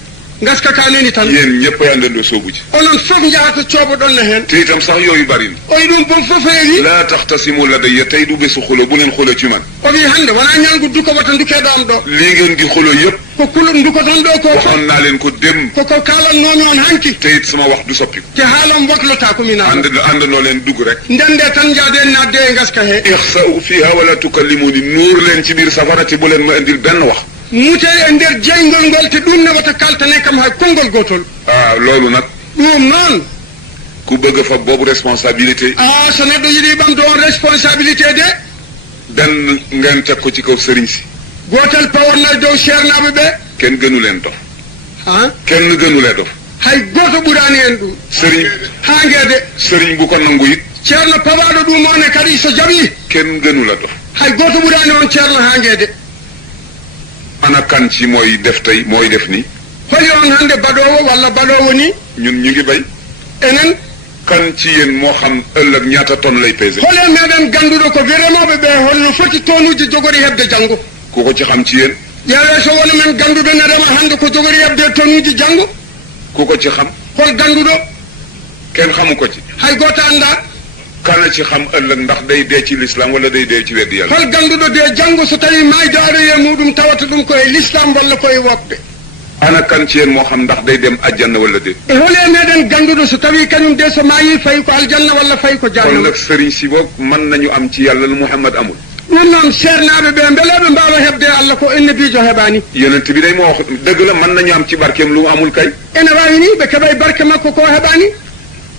ngaska ka neni tan yéen ñëpp a àndandoo soobu ci onon fof njahata cooboɗon ne heen te itam sax yooyu bari na oyi ɗum bon fof heewi laa taxtasimu ladayya tey du bésu xulo bu leen xulo ci man o wi hannde wonaa ñalngu duko wata ndukeeɗo ɗo lii ngeen di xulo yépp ko kulo ndukoton ɗo ko fof waxoon naa leen ko dem koko kaalatnoomi on hanki te it sama wax du soppiku te haalam waklotaa ko mina àndandoo leen dugg rek ndende tan njaadeen naatde e ngaska hee ixsa'u fiha wala tukallimuni nuur leen ci biir safara te bu leen ma indil benn wax mute e ndeer jeyngol ngol te ɗum ne wata kaltane kam hay konngol gootol loolu nag ɗum noon ku bëgg fa boobu responsabilité so neɗɗo yiɗi ɓamde on responsabilité de benn ngeen teg ko ci kaw sëriñ si gootel pawonna dow ceernaaɓe ɓe kenn gënu leen dof han kenn gënu lee dof hay gooto ɓuraani en ɗum sëriñ haa ngeede sëriñ bu ko nangu it ceerno pawaaɗo ɗum one kadi so jaɓii kenn gënu la dof hay gooto ɓuraani on ceerno haa ngeede ana kan ci mooy def tey mooy def ni holi on hannde baɗoowo walla baɗoowo ni ñun ñu ngi bay enen kan ci yéen moo xam ëllëg ñaata tonne lay pesé hole meɗen gannduɗo ko remooɓe ɓe holno foti tonuuji jogori heɓde janngo ku ko ci xam ci yéen ƴeewee so wona men gannduɗo ne rema hannde ko jogori heɓde tonuuji janngo ku ko ci xam hol gannduɗo kenn xamu ko ci hay gooto anndaa kana ci xam ëllëg ndax day dee ci l'islam wala day dee ci weddi yàlla hol gannduɗo de janngo so tawii maayde aroye muɗum tawata ɗum koye l'islam walla koye woɓɓe ana kan ci yéen moo xam ndax day dem aljanna wala déet e hole meɗen gannduɗo so tawii kañum de so maayii fayi ko aljanna walla fayi ko kon jahannama nag sëriñ si boog mën nañu am ci yàlla lu Muhammad amul ɗum noon ceernaaɓe ɓe mbeleɓe mbaawa heɓde allah ko ennebiijo heɓaani yonent bi day moo wax dëgg la mën nañu am ci barkeem lu amul kay ene waawi ni ɓe keɓa e barke makko ko heɓaani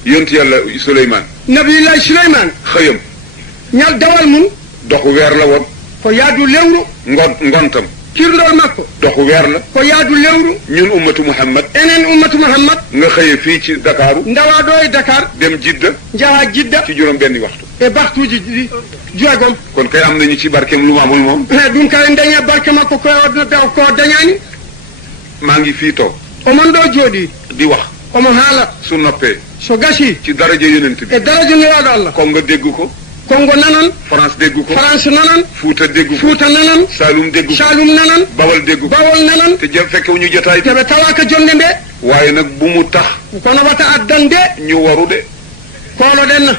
yonent yàlla Suleymaan nabiullahi souleymane xëyam ñal dawal mum doxu weer la woon ko yaadu lewru ngontam kirɗol makko doxu weer la ko yaadu lewru ñun ummatu Muhammad enen ummatu mouhammad nga xëye fii ci Dakaaru ndawa ɗo e dakar dem Jidda jaha jidda ci juróom benni waxtu e baktuuji ɗiɗi joegom kon kay am nañu ci barkeem lu mu amul moom ɗum kay dañe barke makko ko dañaani maa ngi fii toog omon ɗo jooɗi di wax omo haala su noppee so gasi ci daraja yonent bi e daraja newaaɗo allah ko nga dégg ko kongo nanan France dégg ko france nanan Fuuta dégg ko fuuta nanan Saalum dégg ko salum nanan Bawal dégg ko bawol nanan te jëm fekkewu ñu jotaay bi teɓe tawaka jonde nde waaye nag bu mu tax kono wata addan de ñu waru de kooloɗen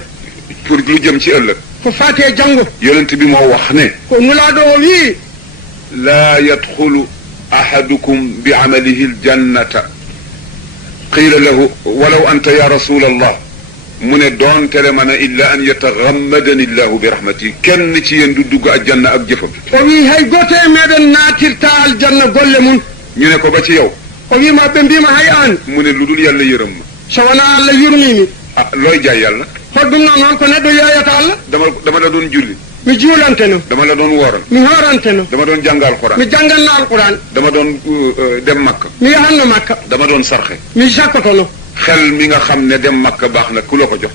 pour lu jëm ci ëllëg ko faati e janngo yonent bi moo wax ne ko nulaaɗo o wii laa yadxulu ahadukum bi amalihi aljannata qiila lahu walaw anta ya rasul allah mu ne doon tere mën a illa an yatagammadani llahu bi rahmati kenn ci yéen du dugg aljanna ak jëfam o wii hay gooto e meeɗen naatirta aljanna golle mum ñu ne ko ba ci yow o wiima ɓe mbima hay an mu ne lu dul yàlla yërëm ma so wonaa allah yurmimi looy jaay yàlla hoɗum noon hon ko neɗɗo yeeyata allah dama la doon julli mi juulanteno dama la doon wooral mi hooranteno dama doon jàng alquran mi jannganno alquran dama doon dem makka mi yahanno makka dama doon sarxe mi jakkotono xel mi nga xam ne dem makka baax na ku la ko jox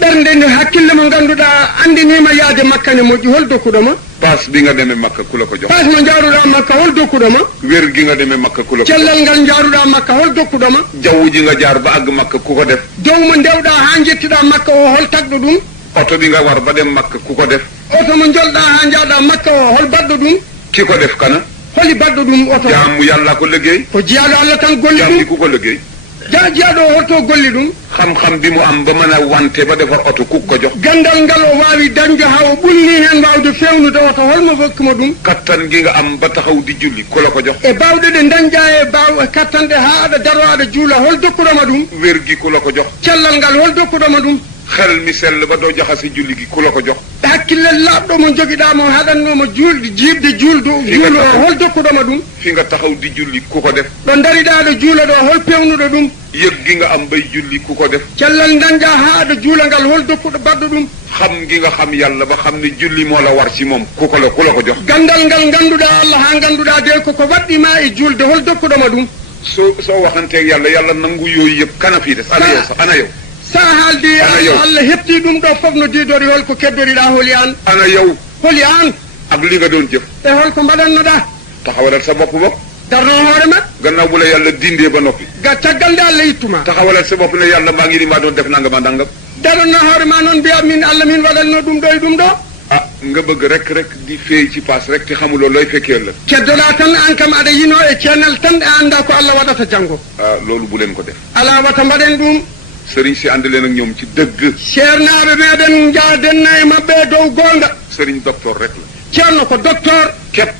ɓernde nde hakkille mo ngannduɗaa anndiniima yaade makka ne moƴƴi hol dokkuɗo ma paas bi nga demee makka ku la ko jox paas mo njaaruɗaa makka hol dokkuɗo ma wér gi nga demee makka ku la ko jox cellal ngal njaaruɗaa makka hol dokkuɗo ma jaww ji nga jaar ba àgg makka ku ko def dow mo ndewɗaa haa njettiɗaa makka o hol tagɗo ɗum oto bi nga war ba dem makka ku ko def oto mo jolɗaa haa njaaɗaa makka o hol baɗɗo ɗum ki ko def kana holi baɗɗo ɗum oto jaamu yàlla ko liggéey ko jiyaaɗo allah tan golli jaam ɗum ñi ku ko liggéey jiyaaɗo o holto golli ɗum xam-xam bi mu am ba mën a wante ba defar oto ku ko jox gandal ngal o waawi dañde haa o ɓulnii heen waaw bawde fewnude oto holmo hokkimo ɗum kattan gi nga am ba taxaw di julli ku la ko jox e bawɗe ɗe dañƴa e baw kattanɗe ha aɗa daro aɗa juula hol dokkuɗoma ɗum wér gi ku la ko jox cellal ngal hol dokkuɗoma ɗum xel mi sell ba doo jaxase julli gi ku la ko jox hakkille laaɓɗo mo joguiɗamo haɗannomo juulde jiibde juuldu juulu o hol dokkuɗoma ɗum fi nga taxaw di julli ku ko def ɗo dariɗa aɗa juula ɗo hol pewnuɗo ɗum yëg gi nga am bay julli ku ko def cellal dañƴa ha aɗa juula ngal hol dokkuɗo baɗɗo ɗum xam gi nga xam yàlla ba xam ne julli moo la war ci moom ku la ko jox gandal ngal ganduɗa allah ha ganduɗa de koko waɗɗima e julde hol dokkuɗoma ɗum soo waxanteeg yàlla nangu yooyu yëpp kana fii des ana yow sa haaldi allah heɓti ɗum ɗo fof no diidori holko keddoriɗa holi an ana yow holi an ak li nga doon jëf e holko mbaɗannoɗa taxawalal sa bopp ba darno hoore ma gannaaw bu la yàlla dindee ba noppi ga caggal nde allah ittuma taxawalal sa bopp ne yàlla maa ngi ni maa doon def nangam a nangam daɗanno hoore ma noon mbiya min allah min waɗanno ɗum ɗo e ɗum ɗo ah nga bëgg rek di feey ci paas rek te xamuloo looy fekkee la keddoɗa tan an kam aɗa yino e ceenal tan e anda ko allah waɗata janggo loolu bu leen ko def ala wata mbaɗen ɗum sëriñ si ànd leen ak ñoom ci dëgg ceernaɓe meɗen jaadenna e mabɓe e dow gonga sëriñ docteur rek la ceerno ko docteur képp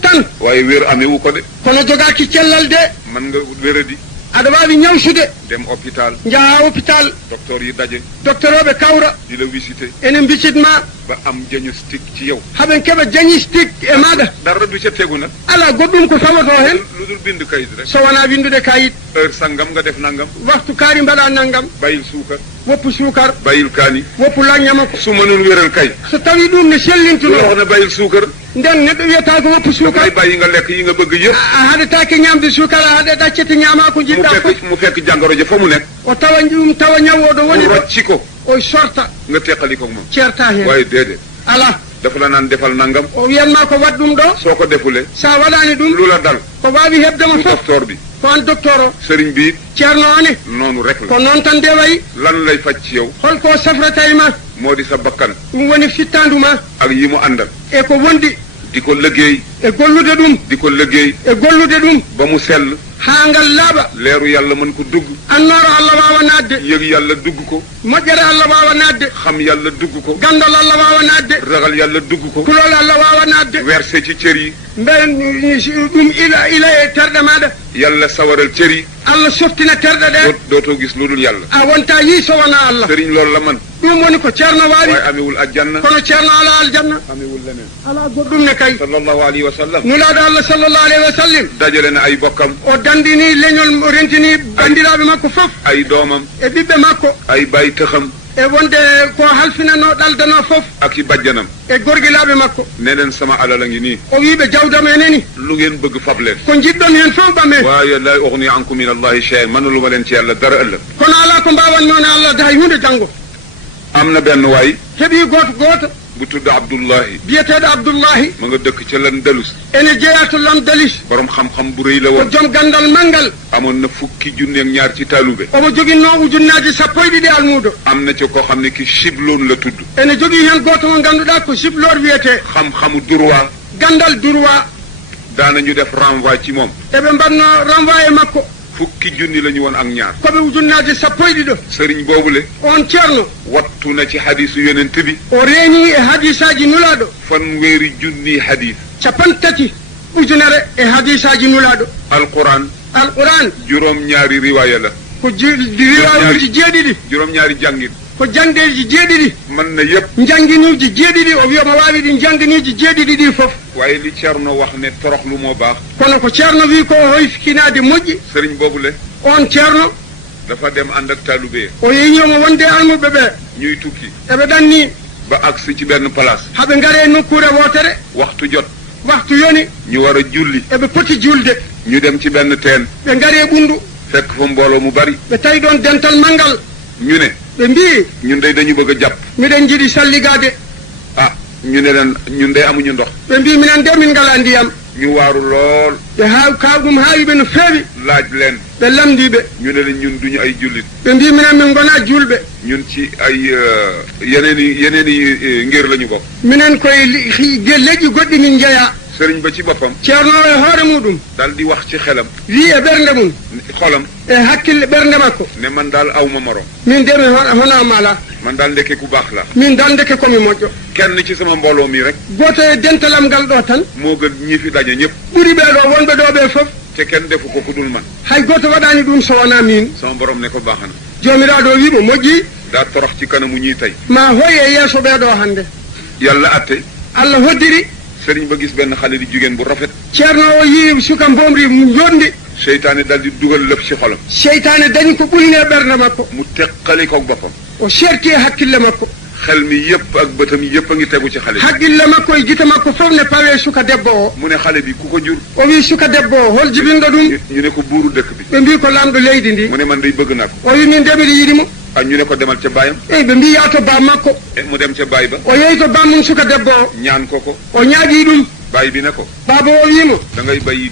tan waaye wér amewu ko de kono jogaki cellal de mën nga wéradi aɗa wawi ñawsude dem hôpital jaaha hôpital docteur yi daje docteur oɓe kawra di la visité enen bisitma ba am diagnostic ci yow haɓen keeɓa diagnostic e maɗa dara du ca tegu nag ala goɗɗum ko tawato hen lu dul bind kayit rek so wona windude kayit heure sangam nga def nangam waktu kaari mbaɗa naggam bàyyil suukar woppu sukar bàyyil kaani woppu laññama ko su mënul wéral kay so tawi ɗum ne lu sellintuno wax ne bàyyil suukar nden neɗɗo wiyata ko woppu dafay sukar bàyyi nga lekk yi nga bëgg yëpp a haɗetake ñamde sukar a haɗe ɗaccete ñama ko jiɗɗa fof mu fekk jàngoro ja fa mu nekk o tawa ɗum tawa ñawoɗo woni mu ɗo rocci ko o sorta nga teqali ko moom ceerta hen waaye déedéet ala dafa la naan defal nangam o wiyanma ko wat ɗum ɗo soo ko defule sa waɗani ɗum lu la dal ko wawi hebdema du fof docteur bi ko an docteur o sëriñ bi it ceerno one noonu rek la ko noon tan de wayi lan lay faj ci yow holko safrata e ma moo di sa bakkan ɗum woni fittandu ma ak yi mu àndal e ko wondi di ko liggéey e gollude ɗum di ko liggéey e gollude ɗum ba mu sell ha ngal laaɓa leeru yàlla mën ko dugg annoro allah wawa nadde yëg yàlla dugg ko moƴƴere allah wawa nadde xam yàlla dugg ko gandal allah wawa nadde ragal yàlla dugg ko kulol allah wawa nadde versé ci cër yi mben ɗum ila e terɗe maɗa yàlla sawaral cër yi allah softina terɗe ɗe dootoo gis lu dul yàlla a wonta yi so wona allah sëriñ loolu la man ɗum woni ko ceerno wawi waaye amewul aljanna kono ceerno ala aljanna amewul leneen ala goɗɗum ne kay sallallahu alayhi wa sallam nulaɗo allah sallllahu alayhi wa sallam dajale na ay bokkam o dandini leñol o rentini bandiraɓe makko foof ay doomam e ɓiɓɓe makko ay bay tëxam e wonde ko halfinano ɗaldano foof ak i bajjanam e gorguilaɓe makko ne leen sama alal a ngi nii o wiɓe jawdam eneni lu ngeen bëgg fab leen ko jiɗɗon hen fof ɓame waaye la ugni ankum min allahi shay'an mënuluma leen ci yàlla dara ëllëg kono ala ko mbawannoone allah da hay hunde janggo am na benn waay heeɓi goto bu tudd Abdullahi biyeteɗo abdoullahi ma nga dëkk ca Landalus ene jeeya to Landalis borom xam-xam bu rëy la ko woon joom gandal manggal amoon na fukki junne ak ñaar ci taalube omo joguinno ujunnaji sappo e ɗiɗi almudo am na ca koo xam ne ki Chibloon la tudd ene jogui hen goto mo ganduɗa ko siblor wiyete xam-xamu droit gandal droit daanañu def renvoi ci moom eɓe mbanno renvoyé makko fukki junni la ñu woon ak ñaar koɓe ujunnaji sappo e ɗiɗo sëriñ boobule on ceerno wattu na ci hadisu yonent bi o reeni e hadisaji nulaɗo fanweeri junni hadis capan tati ujunere e hadisaji nulaɗo alquran alquran juróom-ñaari riwaaya la ko riwayuji jeeɗiɗi juróom-ñaari jàngin ko jangdeji jeeɗiɗi mën na yépp janguinuji jeeɗiɗi o wiyama wawi ɗin janguiniji jeeɗiɗi ɗi foof waaye li Ceerno wax ne toroxlu moo baax kono ko ceerno wi ko hoyfinade moƴƴi sëriñ boobule on ceerno dafa dem ànd ak taalube o yeñomo wonde almuɓe ɓe ñuy tukki eɓe ɗanni ba agsi ci benn place haaɓe gaare nokkure wotere waxtu jot waktu yoni ñu war a julli eɓe poti julde ñu dem ci benn teen ɓe gaari e ɓundu fekk fa mbooloo mu bari ɓe tawi ɗon dental manggal ñu ne ɓe mbi ñun day dañu bëgg a jàpp miɗen jiiɗi salligade ah ñu ne leen ñun day amuñu ndox ɓe mbi minen de min ngala ndiyam ñu waaru lool ɓe kaw ɗum haawiɓe no feewi laaj leen ɓe lamdiɓe ñu ne leen ñun duñu ay jullit ɓe mbi minen min gona julɓe ñun ci ay yeneen i ngir la ñu bokk minen koye leƴƴi goɗɗi min jeeya sëriñ ba ci boppam ceerno o e hoore muɗum daal di wax ci xelam wi e ɓernde mum xolam e hakkille ɓernde makko ne man daal awma morom min de mi honama ala man daal ndeke ku baax la min dal ndeke komi moƴƴo kenn ci sama mbooloo mi rek goto e dentalam ngal ɗo tan moo gën ñi fi daje ñëpp ɓuuri ɓeeɗo wonɓe ɗo ɓe fof te kenn defu ko ku dul man hay goto waɗani ɗum so wona min sama borom ne ko baax na jomiraɗo wimo moƴƴi daa torox ci kanamu ñii tey ma hoy e yeeso ɓeeɗo hannde yàlla atte allah hoddiri sëriñ ba gis benn xale di jigéen bu rafet ceerno o yii suka mbomri yondi seytaane dal di dugal lépp ci xolam seytane dañi ko ɓulne ɓernde makko mu teqali ko boppam o serti e hakkille makko xel mi yëpp ak bëtam yëpp a ngi tegu ci xale bi haqqille makko e gita makko fof ne pawe suka debbo o mu ne xale bi ku ko jur o wi suka debbo o hol jibinɗo ɗum ñu ne ko buuru dëkk bi ɓe mbi ko lamɗo leydi ndi mu ne man day bëgg naa ko o wi min de mbiɗa yiɗimo ak ñu ne ko demal ca baayam eyi ɓe mbi yaa to bam makko mu dem ca baay ba o yehi to bam mum suka debbo o ñaan ko ko o ñaaƴi ɗum baay bi ne ko baaba o wimo da ngay bàyyi